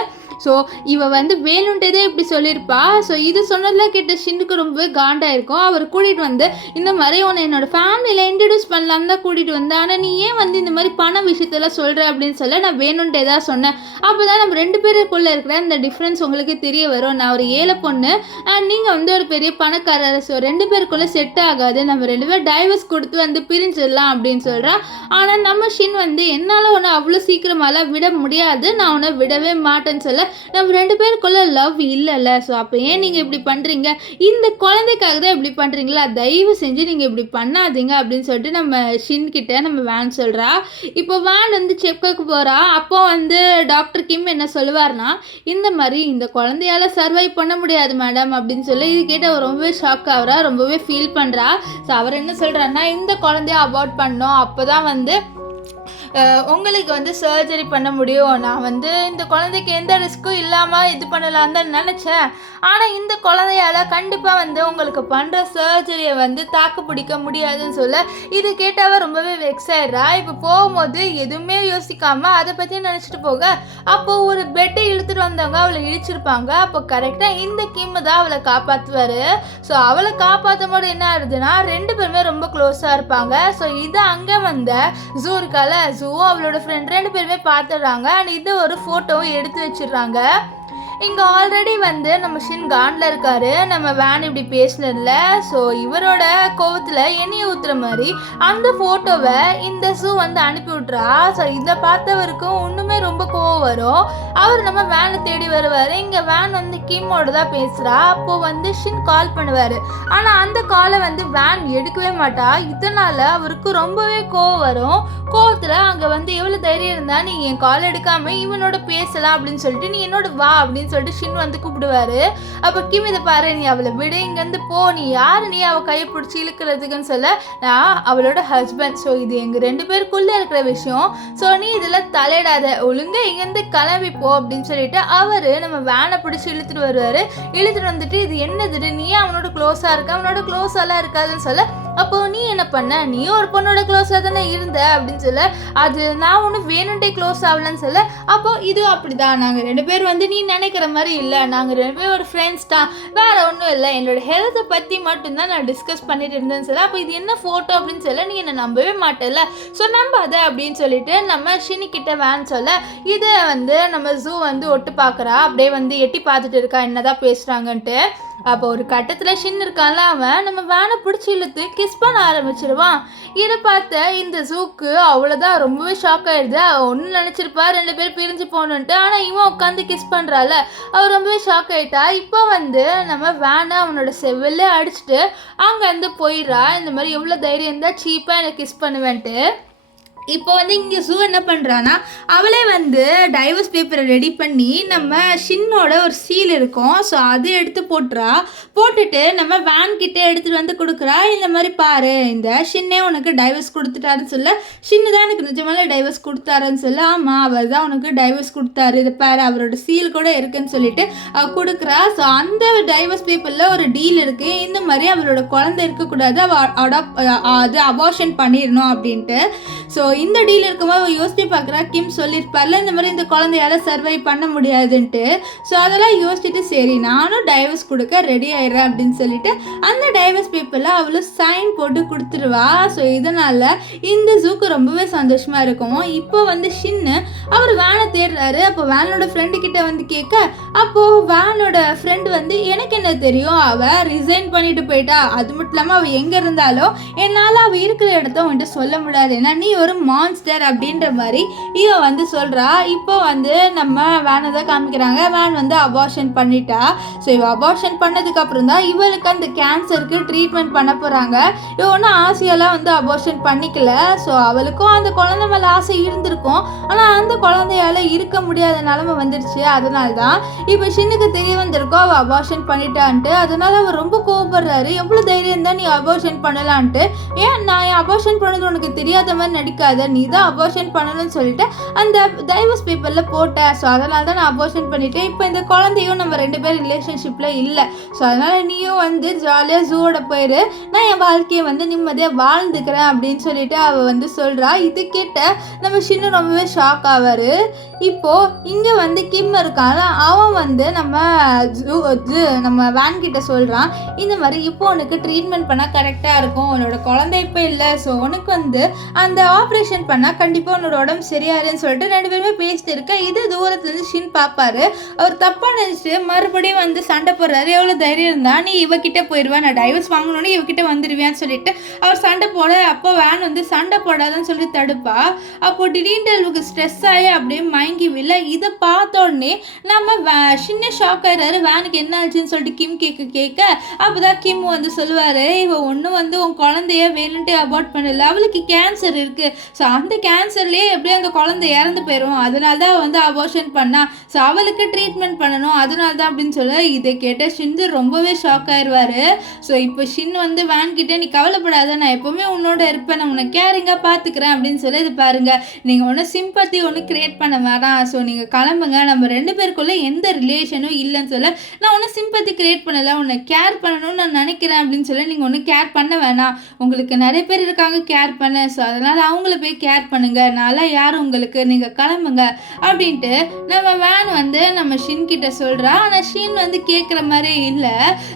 ஸோ இவ வந்து வேணுன்ட்டதே இப்படி சொல்லியிருப்பா. ஸோ இது சொன்னதில் கேட்ட ஷின்னுக்கு ரொம்பவே காண்டாயிருக்கும். அவர் கூட்டிகிட்டு வந்து இந்த மாதிரி உன்னை என்னோட ஃபேமிலியில் இன்ட்ரடியூஸ் பண்ணலான்னு தான் கூட்டிகிட்டு வந்தேன், ஆனால் நீ ஏன் வந்து இந்த மாதிரி பண விஷயத்தெல்லாம் சொல்கிற அப்படின்னு சொல்ல. நான் வேணுன்ட்டே தான் சொன்னேன், அப்போ தான் நம்ம 2 பேருக்குள்ளே இருக்கிற இந்த டிஃப்ரென்ஸ் உங்களுக்கு தெரிய வரும். நான் ஒரு ஏழை பொண்ணு அண்ட் நீங்கள் வந்து ஒரு பெரிய பணக்காரர், ஸோ 2 பேருக்குள்ளே செட் ஆகாது, நம்ம 2 பேர் டைவர்ஸ் கொடுத்து வந்து பிரிஞ்சிடலாம் அப்படின்னு சொல்கிறா. ஆனால் நம்ம ஷின் வந்து என்னால் உன்னை அவ்வளோ சீக்கிரமாலாம் விட முடியாது, நான் உன்னை விடவே மாட்டேன்னு சொல்ல. நம்ம 2 பேருக்குள்ள லவ் இல்லைல்ல, ஸோ அப்போ ஏன் நீங்கள் இப்படி பண்ணுறீங்க, இந்த குழந்தைக்காக தான் இப்படி பண்ணுறீங்களா, தயவு செஞ்சு நீங்கள் இப்படி பண்ணாதீங்க அப்படின்னு சொல்லிட்டு நம்ம ஷின் கிட்ட நம்ம வேன் சொல்கிறா. இப்போ வேன் வந்து செக்கப்புக்கு போகிறா. அப்போ வந்து டாக்டர் கிம் என்ன சொல்லுவார்னா இந்த மாதிரி இந்த குழந்தையால் சர்வைவ் பண்ண முடியாது மேடம் அப்படின்னு சொல்லி. இது கேட்டு அவர் ரொம்பவே ஷாக் ஆகிறா, ரொம்பவே ஃபீல் பண்ணுறா. ஸோ அவர் என்ன சொல்கிறாருன்னா இந்த குழந்தைய அவாய்ட் பண்ணோம், அப்போ தான் வந்து உங்களுக்கு வந்து சர்ஜரி பண்ண முடியும், நான் வந்து இந்த குழந்தைக்கு எந்த ரிஸ்க்கும் இல்லாமல் இது பண்ணலான்னு தான் நினச்சேன், ஆனால் இந்த குழந்தையால் கண்டிப்பாக வந்து உங்களுக்கு பண்ணுற சர்ஜரியை வந்து தாக்கு பிடிக்க முடியாதுன்னு சொல்ல. இது கேட்டாவே ரொம்பவே வெக்ஸ் ஆயிடுறா. இப்போ போகும்போது எதுவுமே யோசிக்காமல் அதை பற்றி நினச்சிட்டு போக அப்போது ஒரு பெட்டை இழுத்துட்டு வந்தவங்க அவளை இழிச்சிருப்பாங்க. அப்போ கரெக்டாக இந்த கிம்மு தான் அவளை காப்பாற்றுவார். ஸோ அவளை காப்பாற்றும் போது என்ன ஆகுதுன்னா 2 பேருமே ரொம்ப க்ளோஸாக இருப்பாங்க. ஸோ இது அங்கே வந்த ஜூ இருக்கால, ஜூவும் அவளோட ஃப்ரெண்ட் 2 பேருமே பார்த்துடுறாங்க. அண்ட் இது ஒரு ஃபோட்டோவும் எடுத்து வச்சிடுறாங்க. இங்கே ஆல்ரெடி வந்து நம்ம ஷின் காண்டில் இருக்காரு, நம்ம வேன் இப்படி பேசினதில்ல. ஸோ இவரோட கோவத்தில் எண்ணெயை ஊற்றுற மாதிரி அந்த ஃபோட்டோவை இந்த ஷூ வந்து அனுப்பி விட்றா. ஸோ இதை பார்த்தவருக்கும் இன்னுமே ரொம்ப கோவம் வரும். அவர் நம்ம வேனை தேடி வருவார். இங்கே வேன் வந்து கிம்மோட தான் பேசுகிறா. அப்போது வந்து ஷின் கால் பண்ணுவார். ஆனால் அந்த காலை வந்து வேன் எடுக்கவே மாட்டா. இதனால் அவருக்கு ரொம்பவே கோவம் வரும். கோவத்தில் அங்கே வந்து எவ்வளோ தைரியம் இருந்தால் நீ என் கால் எடுக்காமல் இவனோட பேசலாம் அப்படின்னு சொல்லிட்டு நீ என்னோட வா அப்படின்னு சொல்லிட்டு ஷின் வந்து கூப்பிடுவார். அப்போ கிம் இதை பாரு, நீ அவளை விடு, இங்கேருந்து போ, நீ யார், நீ அவள் கையை பிடிச்சி இழுக்கிறதுக்குன்னு சொல்ல, நான் அவளோட ஹஸ்பண்ட், ஸோ இது எங்கள் 2 பேருக்குள்ளே இருக்கிற விஷயம், ஸோ நீ இதில் தலையிடாத, ஒழுங்காக இங்கேருந்து கிளம்பி போ அப்படின்னு சொல்லிட்டு அவர் நம்ம வேனை பிடிச்சி இழுத்துட்டு வருவார். இழுத்துட்டு வந்துட்டு இது என்னது, நீ அவனோட க்ளோஸாக இருக்க, அவனோட க்ளோஸாலாம் இருக்காதுன்னு சொல்ல, அப்போ நீ என்ன பண்ண, நீ ஒரு பொண்ணோட க்ளோஸாக தானே இருந்த அப்படின்னு சொல்ல, அது நான் ஒன்றும் வேணுண்டே க்ளோஸ் ஆகலன்னு சொல்ல, அப்போ இது அப்படிதான், நாங்கள் 2 பேர் வந்து நீ நினைக்கிற மாதிரி இல்லை, நாங்கள் 2 பேர் ஒரு ஃப்ரெண்ட்ஸ் தான், வேற ஒன்றும் இல்லை, என்னோட ஹெல்த்தை பற்றி மட்டும்தான் நான் டிஸ்கஸ் பண்ணிட்டு இருந்தேன்னு சொல்ல, அப்போ இது என்ன ஃபோட்டோ அப்படின்னு சொல்ல, நீ என்னை நம்பவே மாட்டேல்ல, ஸோ நம்பாத அப்படின்னு சொல்லிட்டு நம்ம ஷினிக்கிட்ட வேன் சொல்ல, இதை வந்து நம்ம ஜூ வந்து ஒட்டு பார்க்குறா, அப்படியே வந்து எட்டி பார்த்துட்டு இருக்கா என்னதான் பேசுகிறாங்கன்ட்டு. அப்போ ஒரு கட்டத்தில் ஷின் இருக்கான்ல, அவன் நம்ம வேனை பிடிச்சி இழுத்து கிஸ் பண்ண ஆரம்பிச்சிடுவான். இதை பார்த்த இந்த ஜூக்கு அவ்வளோதான், ரொம்பவே ஷாக் ஆயிடுது. அவள் ஒன்று நினச்சிருப்பா 2 பேர் பிரிஞ்சு போகணுன்ட்டு, ஆனால் இவன் உட்காந்து கிஸ் பண்ணுறாள். அவள் ரொம்பவே ஷாக் ஆகிட்டா. இப்போ வந்து நம்ம வேனை அவனோட செவ்விலே அடிச்சுட்டு அங்கேருந்து போயிடுறா. இந்த மாதிரி எவ்வளோ தைரியம் இருந்தால் சீப்பாக எனக்கு கிஸ் பண்ணுவேன்ட்டு. இப்போ வந்து இங்கே ஜூ என்ன பண்ணுறான்னா, அவளே வந்து டைவர்ஸ் பேப்பரை ரெடி பண்ணி நம்ம ஷின்னோட ஒரு சீல் இருக்கும், ஸோ அதை எடுத்து போட்டுட்டு நம்ம வேன் கிட்டே எடுத்துகிட்டு வந்து கொடுக்குறா. இந்த மாதிரி பாரு, இந்த ஷின்னே உனக்கு டைவர்ஸ் கொடுத்துட்டாருன்னு சொல்ல, ஷின்னு தான் எனக்கு நிஜமாலே டைவர்ஸ் கொடுத்தாருன்னு சொல்ல, ஆமாம் அவர் தான் உனக்கு டைவர்ஸ் கொடுத்தாரு, இதை பாரு அவரோட சீல் கூட இருக்குன்னு சொல்லிட்டு கொடுக்குறா. ஸோ அந்த டைவர்ஸ் பேப்பரில் ஒரு டீல் இருக்குது, இந்த மாதிரி அவரோட குழந்தை இருக்கக்கூடாது, அது அபார்ஷன் பண்ணிடணும் அப்படின்ட்டு. ஸோ இந்த டீல் இருக்கும்போது அவள் யோசிச்சு பார்க்குறா, கிம் சொல்லியிருப்பார்ல இந்த மாதிரி இந்த குழந்தையால சர்வை பண்ண முடியாதுன்ட்டு. ஸோ அதெல்லாம் யோசிச்சுட்டு சரி நானும் டைவர்ஸ் கொடுக்க ரெடி ஆயிடுறேன் அப்படின்னு சொல்லிட்டு அந்த டைவர்ஸ் பேப்பரில் அவளும் சைன் போட்டு கொடுத்துருவா. ஸோ இதனால் இந்த ஜூக்கு ரொம்பவே சந்தோஷமாக இருக்கும். இப்போ வந்து ஷின்னு அவர் வேனை தேடுறாரு. அப்போ வேனோட ஃப்ரெண்டு கிட்ட வந்து கேட்க, அப்போது வேனோட ஃப்ரெண்டு வந்து எனக்கு என்ன தெரியும், அவள் ரிசைன் பண்ணிட்டு போயிட்டா, அது மட்டும் இல்லாமல் அவள் எங்கே இருந்தாலும் என்னால் அவள் இருக்கிற இடத்த உன்கிட்ட சொல்ல முடியாது, ஏன்னா நீ ஒரு மான்ஸ்டர் அப்படின்ற மாதிரி இவ வந்து சொல்கிறா. இப்போ வந்து நம்ம வேனை தான் காமிக்கிறாங்க. வேன் வந்து அபார்ஷன் பண்ணிட்டா. ஸோ இவ அபார்ஷன் பண்ணதுக்கப்புறம் தான் இவளுக்கு அந்த கேன்சருக்கு ட்ரீட்மெண்ட் பண்ண போகிறாங்க. இவ ஒன்றும் ஆசையெல்லாம் வந்து அபார்ஷன் பண்ணிக்கல. ஸோ அவளுக்கும் அந்த குழந்தை மேலே ஆசை இருந்திருக்கும், ஆனால் அந்த குழந்தையால் இருக்க முடியாத நிலமை வந்துடுச்சு. அதனால தான் இப்போ ஷின்னுக்கு தெரிய வந்திருக்கோம் அவள் அபார்ஷன் பண்ணிட்டான்ட்டு. அதனால அவர் ரொம்ப கோவப்படுறாரு. எவ்வளோ தைரியம் தான் நீ அபார்ஷன் பண்ணலான்ட்டு, ஏன் நான் அபார்ஷன் பண்ணது உனக்கு தெரியாத மாதிரி நடிக்காத, நீ தான் அபார்ஷன் பண்ணணும்னு சொல்லிட்டு அந்த டைவர்ஸ் பேப்பரில் போட்டேன், ஸோ அதனால தான் நான் அபார்ஷன் பண்ணிட்டேன். இப்போ இந்த குழந்தையும் நம்ம 2 பேரும் ரிலேஷன்ஷிப்பில் இல்லை, ஸோ அதனால் நீயும் வந்து ஜாலியாக ஜூவோட போயிரு, நான் என் வாழ்க்கையை வந்து நிம்மதியாக வாழ்ந்துக்கிறேன் அப்படின்னு சொல்லிட்டு அவள் வந்து சொல்கிறா. இது கிட்ட நம்ம ஷின்னு ரொம்பவே ஷாக் ஆவார். இப்போது இங்கே வந்து கிம் இருக்கான், அவன் வந்து நம்ம வேன் கிட்ட சொல்கிறான், இந்த மாதிரி இப்போ உனக்கு ட்ரீட்மெண்ட் பண்ணால் கரெக்டாக இருக்கும், உன்னோட குழந்தை இப்போ இல்லை, ஸோ உனக்கு வந்து அந்த ஆப்ரேஷன் பண்ணால் கண்டிப்பாக உன்னோட உடம்பு சரியாருன்னு சொல்லிட்டு 2 பேருமே பேசிட்டு இருக்க. இது தூரத்துலேருந்து ஷின் பார்ப்பாரு. அவர் தப்பாக நினச்சிட்டு மறுபடியும் வந்து சண்டை போடுறாரு. எவ்வளோ தைரியம் இருந்தால் நீ இவகிட்ட போயிடுவேன், நான் டைவர்ஸ் வாங்கணுன்னு இவகிட்ட வந்துடுவேன்னு சொல்லிட்டு அவர் சண்டை போட, அப்போ வேன் வந்து சண்டை போடாதுன்னு சொல்லி தடுப்பா. அப்போது திடீர்னு அவளுக்கு ஸ்ட்ரெஸ் ஆகி அப்படியே மயங்கி வில்ல. இதை பார்த்த உடனே நம்ம ஷின்ன ஷாக் ஆகிறாரு. வேனுக்கு என்ன ஆச்சுன்னு சொல்லிட்டு கிம் கேட்க அப்போ தான் கிம் வந்து சொல்லுவார், இவ ஒன்றும் வந்து உன் குழந்தைய வேணுன்ட்டு அபார்ட் பண்ணல, அவளுக்கு கேன்சர் இருக்குது, ஸோ அந்த கேன்சர்லேயே எப்படியும் அந்த குழந்தை இறந்து போயிடும், அதனால தான் வந்து அபார்ஷன் பண்ணா, ஸோ அவளுக்கு ட்ரீட்மெண்ட் பண்ணணும், அதனால தான் அப்படின்னு சொல்ல. இதை கேட்ட ஷின்னு ரொம்பவே ஷாக் ஆயிடுவார். ஸோ இப்போ ஷின் வந்து வேன் கிட்டே நீ கவலைப்படாத, நான் எப்போவுமே உன்னோட இருப்பேன், நான் உன்னை கேரிங்காக பார்த்துக்கிறேன் அப்படின்னு சொல்லி, இது பாருங்கள் நீங்கள் ஒன்றும் சிம்பத்தி ஒன்றும் க்ரியேட் பண்ண வேணாம், ஸோ நீங்கள் கிளம்புங்க, நம்ம 2 பேருக்குள்ளே எந்த ரிலேஷனும் இல்லைன்னு சொல்ல, நான் ஒன்றும் சிம்பத்தி க்ரியேட் பண்ணலை, உன்னை கேர் பண்ணணும்னு நான் நினைக்கிறேன் அப்படின்னு சொல்லி, நீங்கள் ஒன்றும் கேர் பண்ண வேணாம், உங்களுக்கு நிறைய பேர் இருக்காங்க கேர் பண்ண, ஸோ அதனால் அவங்கள போய் கேர் பண்ணுங்க, நான்லாம் யாரும் உங்களுக்கு, நீங்கள் கிளம்புங்க அப்படின்ட்டு நம்ம வேன் வந்து நம்ம ஷின் கிட்ட சொல்கிறா. ஆனால் ஷின் வந்து கேட்குற மாதிரி இல்லை.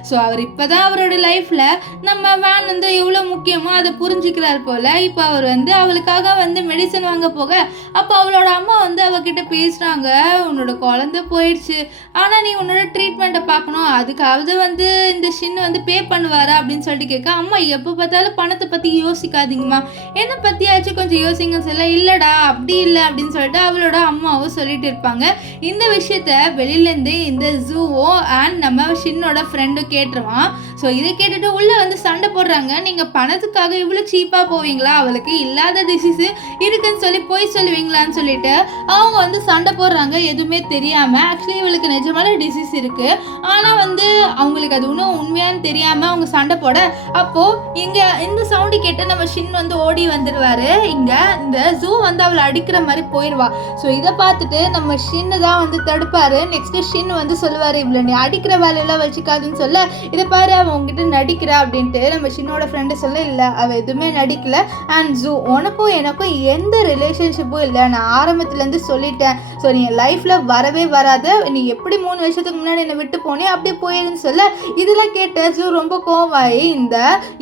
ஸோ அவர் இப்போ தான் அவரோட லைஃப்பில் நம்ம வேன் வந்து எவ்வளோ முக்கியமோ அதை புரிஞ்சுக்கிறார் போல். இப்போ அவர் வந்து அவளுக்காக வந்து மெடிசன் வாங்க போக, அப்போ அவளோட அம்மா வந்து அவகிட்ட பேசுகிறாங்க, உன்னோட குழந்தை போயிடுச்சு, ஆனால் நீ உன்னோட ட்ரீட்மெண்ட்டை பார்க்கணும், அதுக்காவது வந்து இந்த ஷின் வந்து பே பண்ணுவாரா அப்படின்னு சொல்லிட்டு கேட்க, அம்மா எப்போ பார்த்தாலும் பணத்தை பற்றி யோசிக்காதீங்கம்மா, என்னை பற்றியாச்சும் கொஞ்சம் கொஞ்சம் யோசிங்கன்னு சொல்ல, இல்லைடா அப்படி இல்லை அப்படின்னு சொல்லிட்டு அவளோட அம்மாவும் சொல்லிட்டு இருப்பாங்க. இந்த விஷயத்த வெளியிலேருந்து இந்த ஜூவோ அண்ட் நம்ம ஷின்னோட ஃப்ரெண்டும் கேட்டுருவான். ஸோ இதை கேட்டுட்டு உள்ளே வந்து சண்டை போடுறாங்க. நீங்கள் பணத்துக்காக இவ்வளோ சீப்பாக போவீங்களா, அவளுக்கு இல்லாத டிசீஸு இருக்குன்னு சொல்லி போய் சொல்லுவீங்களான்னு சொல்லிட்டு அவங்க வந்து சண்டை போடுறாங்க. எதுவுமே தெரியாமல் ஆக்சுவலி இவளுக்கு நிஜமான டிசீஸ் இருக்குது, ஆனால் வந்து அவங்களுக்கு அது இன்னும் உண்மையானு தெரியாமல் அவங்க சண்டை போட, அப்போது இங்கே இந்த சவுண்டு கேட்டு நம்ம ஷின் வந்து ஓடி வந்துடுவார். இங்கே இந்த ஜூ வந்து அவளை அடிக்கிற மாதிரி போயிடுவா. ஸோ இதை பார்த்துட்டு நம்ம ஷின்னு தான் வந்து தடுப்பார். நெக்ஸ்ட்டு ஷின் வந்து சொல்லுவார், இவ்வளோ நீ அடிக்கிற வேலையெல்லாம் வச்சுக்காதுன்னு சொல்ல, இதை பாரு அவன் உங்ககிட்ட நடிக்கிறா அப்படின்ட்டு நம்ம ஷின்னோட ஃப்ரெண்டு சொல்ல, இல்லை அவள் எதுவுமே நடிக்கல. அண்ட் ஜூ உனக்கும் எனக்கும் எந்த ரிலேஷன்ஷிப்பும் இல்லை, நான் ஆரம்பத்துலேருந்து சொல்லிட்டேன். ஸோ நீ என் லைஃப்பில் வரவே வராது, நீ எப்படி 3 வருஷத்துக்கு முன்னாடி என்னை விட்டு போனே அப்படியே போயிடுன்னு சொல்ல, இதெல்லாம் கேட்ட ஜூ ரொம்ப கோவாயி இந்த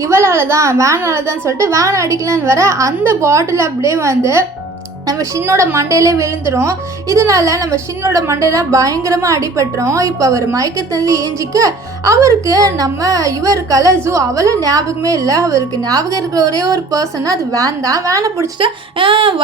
இவளால் தான் வேனால தான் சொல்லிட்டு வேன் அடிக்கலான்னு வர அந்த பாட்டில் அப்படியே வந்து நம்ம ஷின்னோட மண்டையிலே விழுந்துடும். இதனால நம்ம ஷின்னோட மண்டையில் பயங்கரமாக அடிபட்டுரும். இப்போ அவர் மயக்கத்திலேருந்து ஏஞ்சிக்க அவருக்கு நம்ம இவருக்கால ஜூ அவளும் ஞாபகமே இல்லை. அவருக்கு ஞாபகம் இருக்கிற ஒரே ஒரு பர்சன் அது வேன் தான். வேனை பிடிச்சிட்டு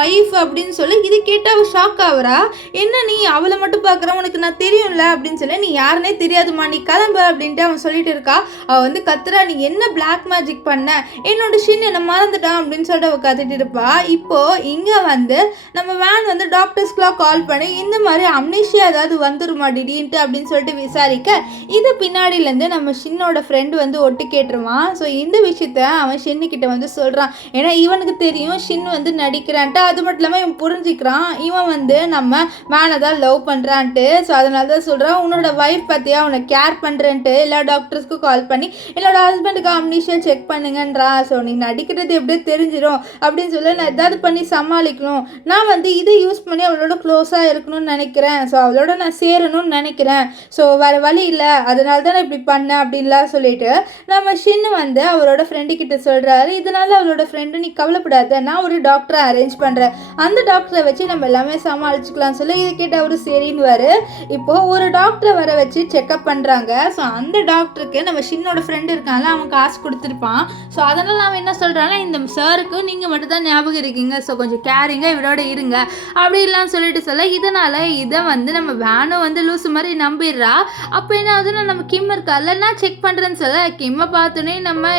ஒய்ஃப் அப்படின்னு சொல்லி இது கேட்டு அவள் ஷாக் ஆகுறா. என்ன நீ அவளை மட்டும் பார்க்குற, உனக்கு நான் தெரியும்ல அப்படின்னு சொல்லி, நீ யாருன்னே தெரியாதுமா நீ கிளம்பு அப்படின்ட்டு அவன் சொல்லிட்டு இருக்கா. அவள் வந்து கத்துறா, நீ என்ன பிளாக் மேஜிக் பண்ண, என்னோட ஷின் என்னை மறந்துட்டான் அப்படின்னு சொல்லிட்டு அவள் கத்துட்டு இருப்பா. இப்போது இங்கே வந்து நம்ம வேன் வந்து டாக்டர்ஸ்க்குலாம் கால் பண்ணி இந்த மாதிரி அம்னீஷியா ஏதாவது வந்துருமா திடீர்னு அப்படின்னு சொல்லிட்டு விசாரிக்க, இது பின்னாடியிலேருந்து நம்ம ஷின்னோட ஃப்ரெண்டு வந்து ஒட்டு கேட்டுருவான். ஸோ இந்த விஷயத்த அவன் ஷின்னுக்கிட்ட வந்து சொல்கிறான். ஏன்னா இவனுக்கு தெரியும் ஷின் வந்து நடிக்கிறான்ட்டு. அது மட்டும் இல்லாமல் இவன் புரிஞ்சுக்கிறான் இவன் வந்து நம்ம வேனை தான் லவ் பண்ணுறான்ட்டு. ஸோ அதனால தான் சொல்கிறான், உன்னோட ஒய்ஃப் பார்த்தியா உன்னை கேர் பண்ணுறேன்ட்டு எல்லா டாக்டர்ஸ்க்கும் கால் பண்ணி என்னோட ஹஸ்பண்டுக்கு அம்னீஷியா செக் பண்ணுங்கன்றா. ஸோ நீ நடிக்கிறது எப்படியே தெரிஞ்சிடும் அப்படின்னு சொல்லி நான் ஏதாவது பண்ணி சமாளிக்கணும், நான் வந்து இதை யூஸ் பண்ணி அவளோட க்ளோஸாக இருக்கணும்னு நினைக்கிறேன், ஸோ அவளோட நான் சேரணும்னு நினைக்கிறேன், ஸோ வேறு வழி இல்லை, அதனால தான் நான் இப்படி பண்ணேன் அப்படின்லாம் சொல்லிட்டு நம்ம ஷின்னு வந்து அவரோட ஃப்ரெண்டுக்கிட்ட சொல்கிறாரு. இதனால அவளோட ஃப்ரெண்டு, நீ கவலைப்படாத, நான் ஒரு டாக்டரை அரேஞ்ச் பண்ணுறேன், அந்த டாக்டரை வச்சு நம்ம எல்லாமே சமாளிச்சுக்கலாம் சொல்லி இது கேட்டு அவர் சரின்னு இப்போது ஒரு டாக்டரை வர வச்சு செக்அப் பண்ணுறாங்க. ஸோ அந்த டாக்டருக்கு நம்ம ஷின்னோட ஃப்ரெண்டு இருக்காங்களா அவன் காசு கொடுத்துருப்பான். ஸோ அதனால் அவன் என்ன சொல்கிறான்னா, இந்த சாருக்கு நீங்கள் மட்டும் தான் ஞாபகம் இருக்கீங்க, ஸோ கொஞ்சம் கேரிங்காக இவரோட இருங்க அப்படிலாம் சொல்லிட்டு சொல்ல, இதனால இதை வந்து நம்ம வேனும் வந்து லூசு மாதிரி நம்பிடுறா. அப்போ என்ன ஆகுதுன்னா, நம்ம கிம் இருக்கால நான் செக் பண்ணுறேன்னு சொல்ல, கிம்மை பார்த்தோன்னே நம்ம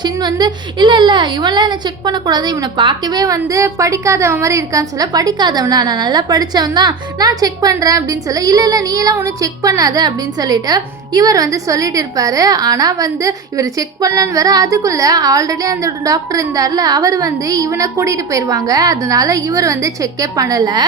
ஷின் வந்து இல்லை இவன்லாம் என்னை செக் பண்ணக்கூடாது, இவனை பார்க்கவே வந்து படிக்காதவன் மாதிரி இருக்கான்னு சொல்ல, படிக்காதவனா நான் நல்லா படித்தவன் தான், நான் செக் பண்ணுறேன் அப்படின்னு சொல்ல, இல்லை நீ எல்லாம் ஒன்றும் செக் பண்ணாத அப்படின்னு சொல்லிட்டு இவர் வந்து சொல்லிட்டு இருப்பாரு. ஆனால் வந்து இவர் செக் பண்ணலான்னு வர அதுக்குள்ளே ஆல்ரெடி அந்த டாக்டர் இருந்தார்ல அவர் வந்து இவனை கூட்டிகிட்டு போயிடுவாங்க. அதனால இவர் வந்து செக்கே பண்ணலை.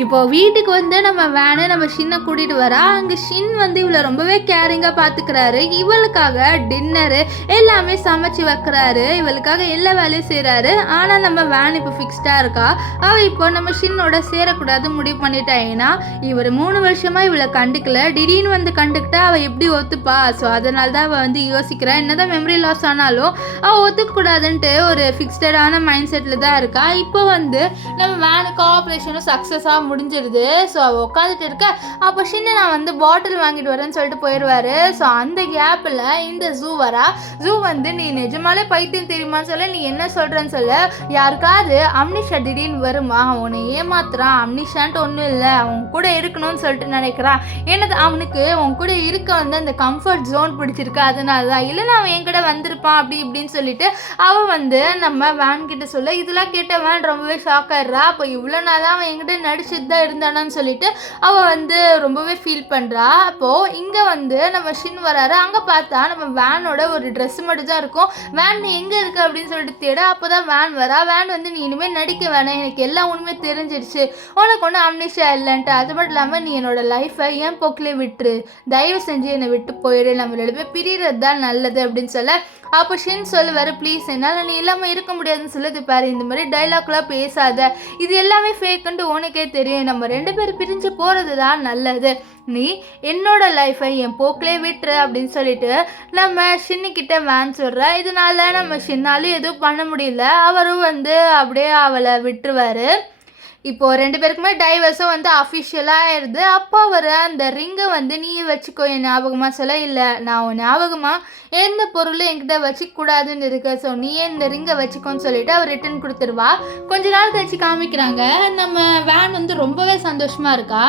இப்போது வீட்டுக்கு வந்து நம்ம வேனை நம்ம ஷின்னை கூட்டிகிட்டு வரா. அங்கே ஷின் வந்து இவளை ரொம்பவே கேரிங்காக பார்த்துக்கிறாரு. இவளுக்காக டின்னரு எல்லாமே சமைச்சு வைக்கிறாரு, இவளுக்காக எல்லா வேலையும் செய்கிறாரு. ஆனால் நம்ம வேன் இப்போ ஃபிக்ஸ்டாக இருக்கா. அவள் இப்போ நம்ம ஷின்னோட சேரக்கூடாது முடிவு பண்ணிட்டா. ஏன்னா இவர் 3 வருஷமாக இவளை கண்டுக்கல, திடீர்னு வந்து கண்டுக்கிட்டா அவள் எப்படி ஒத்துப்பா. ஸோ அதனால தான் அவள் வந்து யோசிக்கிறான், என்னதான் மெமரி லாஸ் ஆனாலும் அவள் ஒத்துக்கூடாதுன்ட்டு ஒரு ஃபிக்ஸ்டடான மைண்ட் செட்டில் தான் இருக்கா. இப்போ வந்து நம்ம வேனுக்கு ஆப்ரேஷனும் சக்ஸஸாக முடிஞ்சிருது. ஸோ அவள் உட்காந்துட்டு இருக்க, அப்போ ஷின்னு நான் வந்து பாட்டில் வாங்கிட்டு வரேன்னு சொல்லிட்டு போயிடுவாரு. ஸோ அந்த கேப்பில் இந்த ஜூ வரா. ஜூ வந்து நீ நிஜமாலே பைத்தியம் தெரியுமான்னு சொல்ல, நீ என்ன சொல்கிறேன்னு சொல்ல, யாருக்காவது அம்னிஷா திடீர்னு வருமா, அவனை ஏமாத்துறான், அம்னிஷான்ட்டு ஒன்றும் இல்லை, அவன் கூட இருக்கணும்னு சொல்லிட்டு நினைக்கிறான், என்னது அவனுக்கு அவன் கூட இருக்க வந்து அந்த கம்ஃபர்ட் ஜோன் பிடிச்சிருக்கு, அதனால தான், இல்லைன்னா அவன் என் கூட வந்திருப்பான் அப்படி இப்படின்னு சொல்லிட்டு அவன் வந்து நம்ம வேன் கிட்ட சொல்ல, இதெல்லாம் கேட்ட வேன் ரொம்பவே ஷாக் ஆயிடுறா. அப்போ இவ்வளோ நாளாக அவன் என்கிட்ட நடிச்சு தான் இருந்தானான்னு சொல்லிட்டு அவள் வந்து ரொம்பவே ஃபீல் பண்ணுறா. அப்போது இங்கே வந்து நம்ம ஷின் வராரு. அங்கே பார்த்தா நம்ம வேனோட ஒரு ட்ரெஸ் மட்டும் தான் இருக்கும். வேன் எங்கே இருக்குது அப்படின்னு சொல்லிட்டு தேட, அப்போ தான் வேன் வரா. வேன் வந்து நீ இனிமேல் நடிக்க வேணாம், எனக்கு எல்லா உண்மையே தெரிஞ்சிருச்சு, உனக்கு ஒன்றும் அம்னிஷா இல்லைன்ட்டு, அது மட்டும் இல்லாமல் நீ என்னோட லைஃப்பை ஏன் போக்கிலே விட்டுரு, தயவு செஞ்சு என்னை விட்டு போயிடு, நம்ம 2 பேரும் பிரியறது தான் நல்லது அப்படின்னு சொல்ல, அப்போ ஷின் சொல்லுவார், ப்ளீஸ் என்னால் நீ இல்லாமல் இருக்க முடியாதுன்னு சொல்லுது பாரு, இந்த மாதிரி டைலாக்லாம் பேசாத, இது எல்லாமே ஃபேக்குன்ட்டு உனக்கே தெரியும், நம்ம 2 பேர் பிரிஞ்சு போகிறது தான் நல்லது, நீ என்னோட லைஃப்பை என் போக்கிலே விட்டுரு அப்படின்னு சொல்லிட்டு நம்ம ஷின்னிக்கிட்ட வேன் சொல்கிற. இதனால நம்ம ஷின்னாலும் எதுவும் பண்ண முடியல, அவரும் வந்து அப்படியே அவளை விட்டுருவார். இப்போ 2 பேருக்குமே டைவர்ஸும் வந்து அஃபிஷியலாக ஆயிடுது. அப்போ அவர் அந்த ரிங்கை வந்து நீ வச்சுக்கோ என் ஞாபகமாக சொல்ல, இல்லை நான் உன் ஞாபகமாக எந்த பொருளும் என்கிட்ட வச்சுக்கூடாதுன்னு இருக்கு, ஸோ நீயே இந்த ரிங்கை வச்சுக்கோன்னு சொல்லிட்டு அவர் ரிட்டன் கொடுத்துருவா. கொஞ்ச நாள் கழிச்சு காமிக்கிறாங்க, நம்ம வேன் வந்து ரொம்பவே சந்தோஷமாக இருக்கா.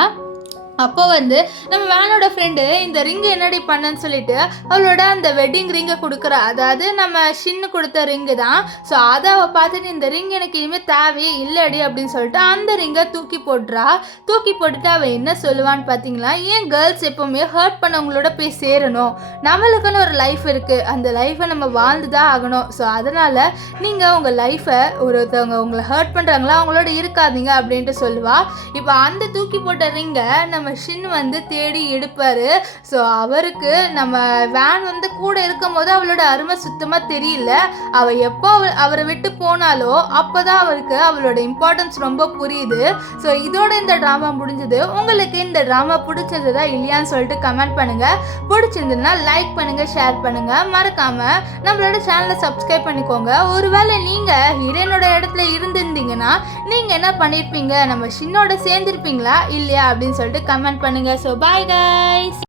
அப்போ வந்து நம்ம வேனோட ஃப்ரெண்டு இந்த ரிங்கு என்னடி பண்ணன்னு சொல்லிட்டு அவளோட அந்த வெட்டிங் ரிங்கை கொடுக்குறா. அதாவது நம்ம ஷின்னு கொடுத்த ரிங்கு தான். ஸோ அதை அவள் பார்த்துட்டு இந்த ரிங் எனக்கு இனிமேல் தேவையே இல்லடி அப்படின்னு சொல்லிட்டு அந்த ரிங்கை தூக்கி போடுறா. தூக்கி போட்டுட்டு அவள் என்ன சொல்லுவான்னு பார்த்தீங்களா, ஏன் கேர்ள்ஸ் எப்போவுமே ஹர்ட் பண்ணவங்களோட போய் சேரணும், நம்மளுக்குன்னு ஒரு லைஃப் இருக்குது, அந்த லைஃப்பை நம்ம வாழ்ந்து தான் ஆகணும், ஸோ அதனால் நீங்கள் உங்கள் லைஃப்பை ஒருத்தவங்க உங்களை ஹர்ட் பண்ணுறாங்களா அவங்களோட இருக்காதீங்க அப்படின்ட்டு சொல்லுவா. இப்போ அந்த தூக்கி போட்ட ரிங்கை நம்ம ஷின் வந்து தேடி எடுப்பார். ஸோ அவருக்கு நம்ம வேன் வந்து கூட இருக்கும் போது அவளோட அருமை சுத்தமாக தெரியல. அவள் எப்போ அவரை விட்டு போனாலோ அப்போ தான் அவருக்கு அவளோட இம்பார்ட்டன்ஸ் ரொம்ப புரியுது. ஸோ இதோட இந்த ட்ராமா முடிஞ்சது. உங்களுக்கு இந்த ட்ராமா பிடிச்சதா இல்லையான்னு சொல்லிட்டு கமெண்ட் பண்ணுங்கள். பிடிச்சிருந்ததுன்னா லைக் பண்ணுங்கள், ஷேர் பண்ணுங்கள், மறக்காமல் நம்மளோட சேனலை சப்ஸ்கிரைப் பண்ணிக்கோங்க. ஒருவேளை நீங்கள் ஹீரோயினோட இடத்துல இருந்திருந்தீங்கன்னா நீங்கள் என்ன பண்ணியிருப்பீங்க, நம்ம ஷின்னோட சேர்ந்துருப்பீங்களா இல்லையா அப்படின்னு சொல்லிட்டு கமெண்ட் பண்ணுங்க. So bye guys.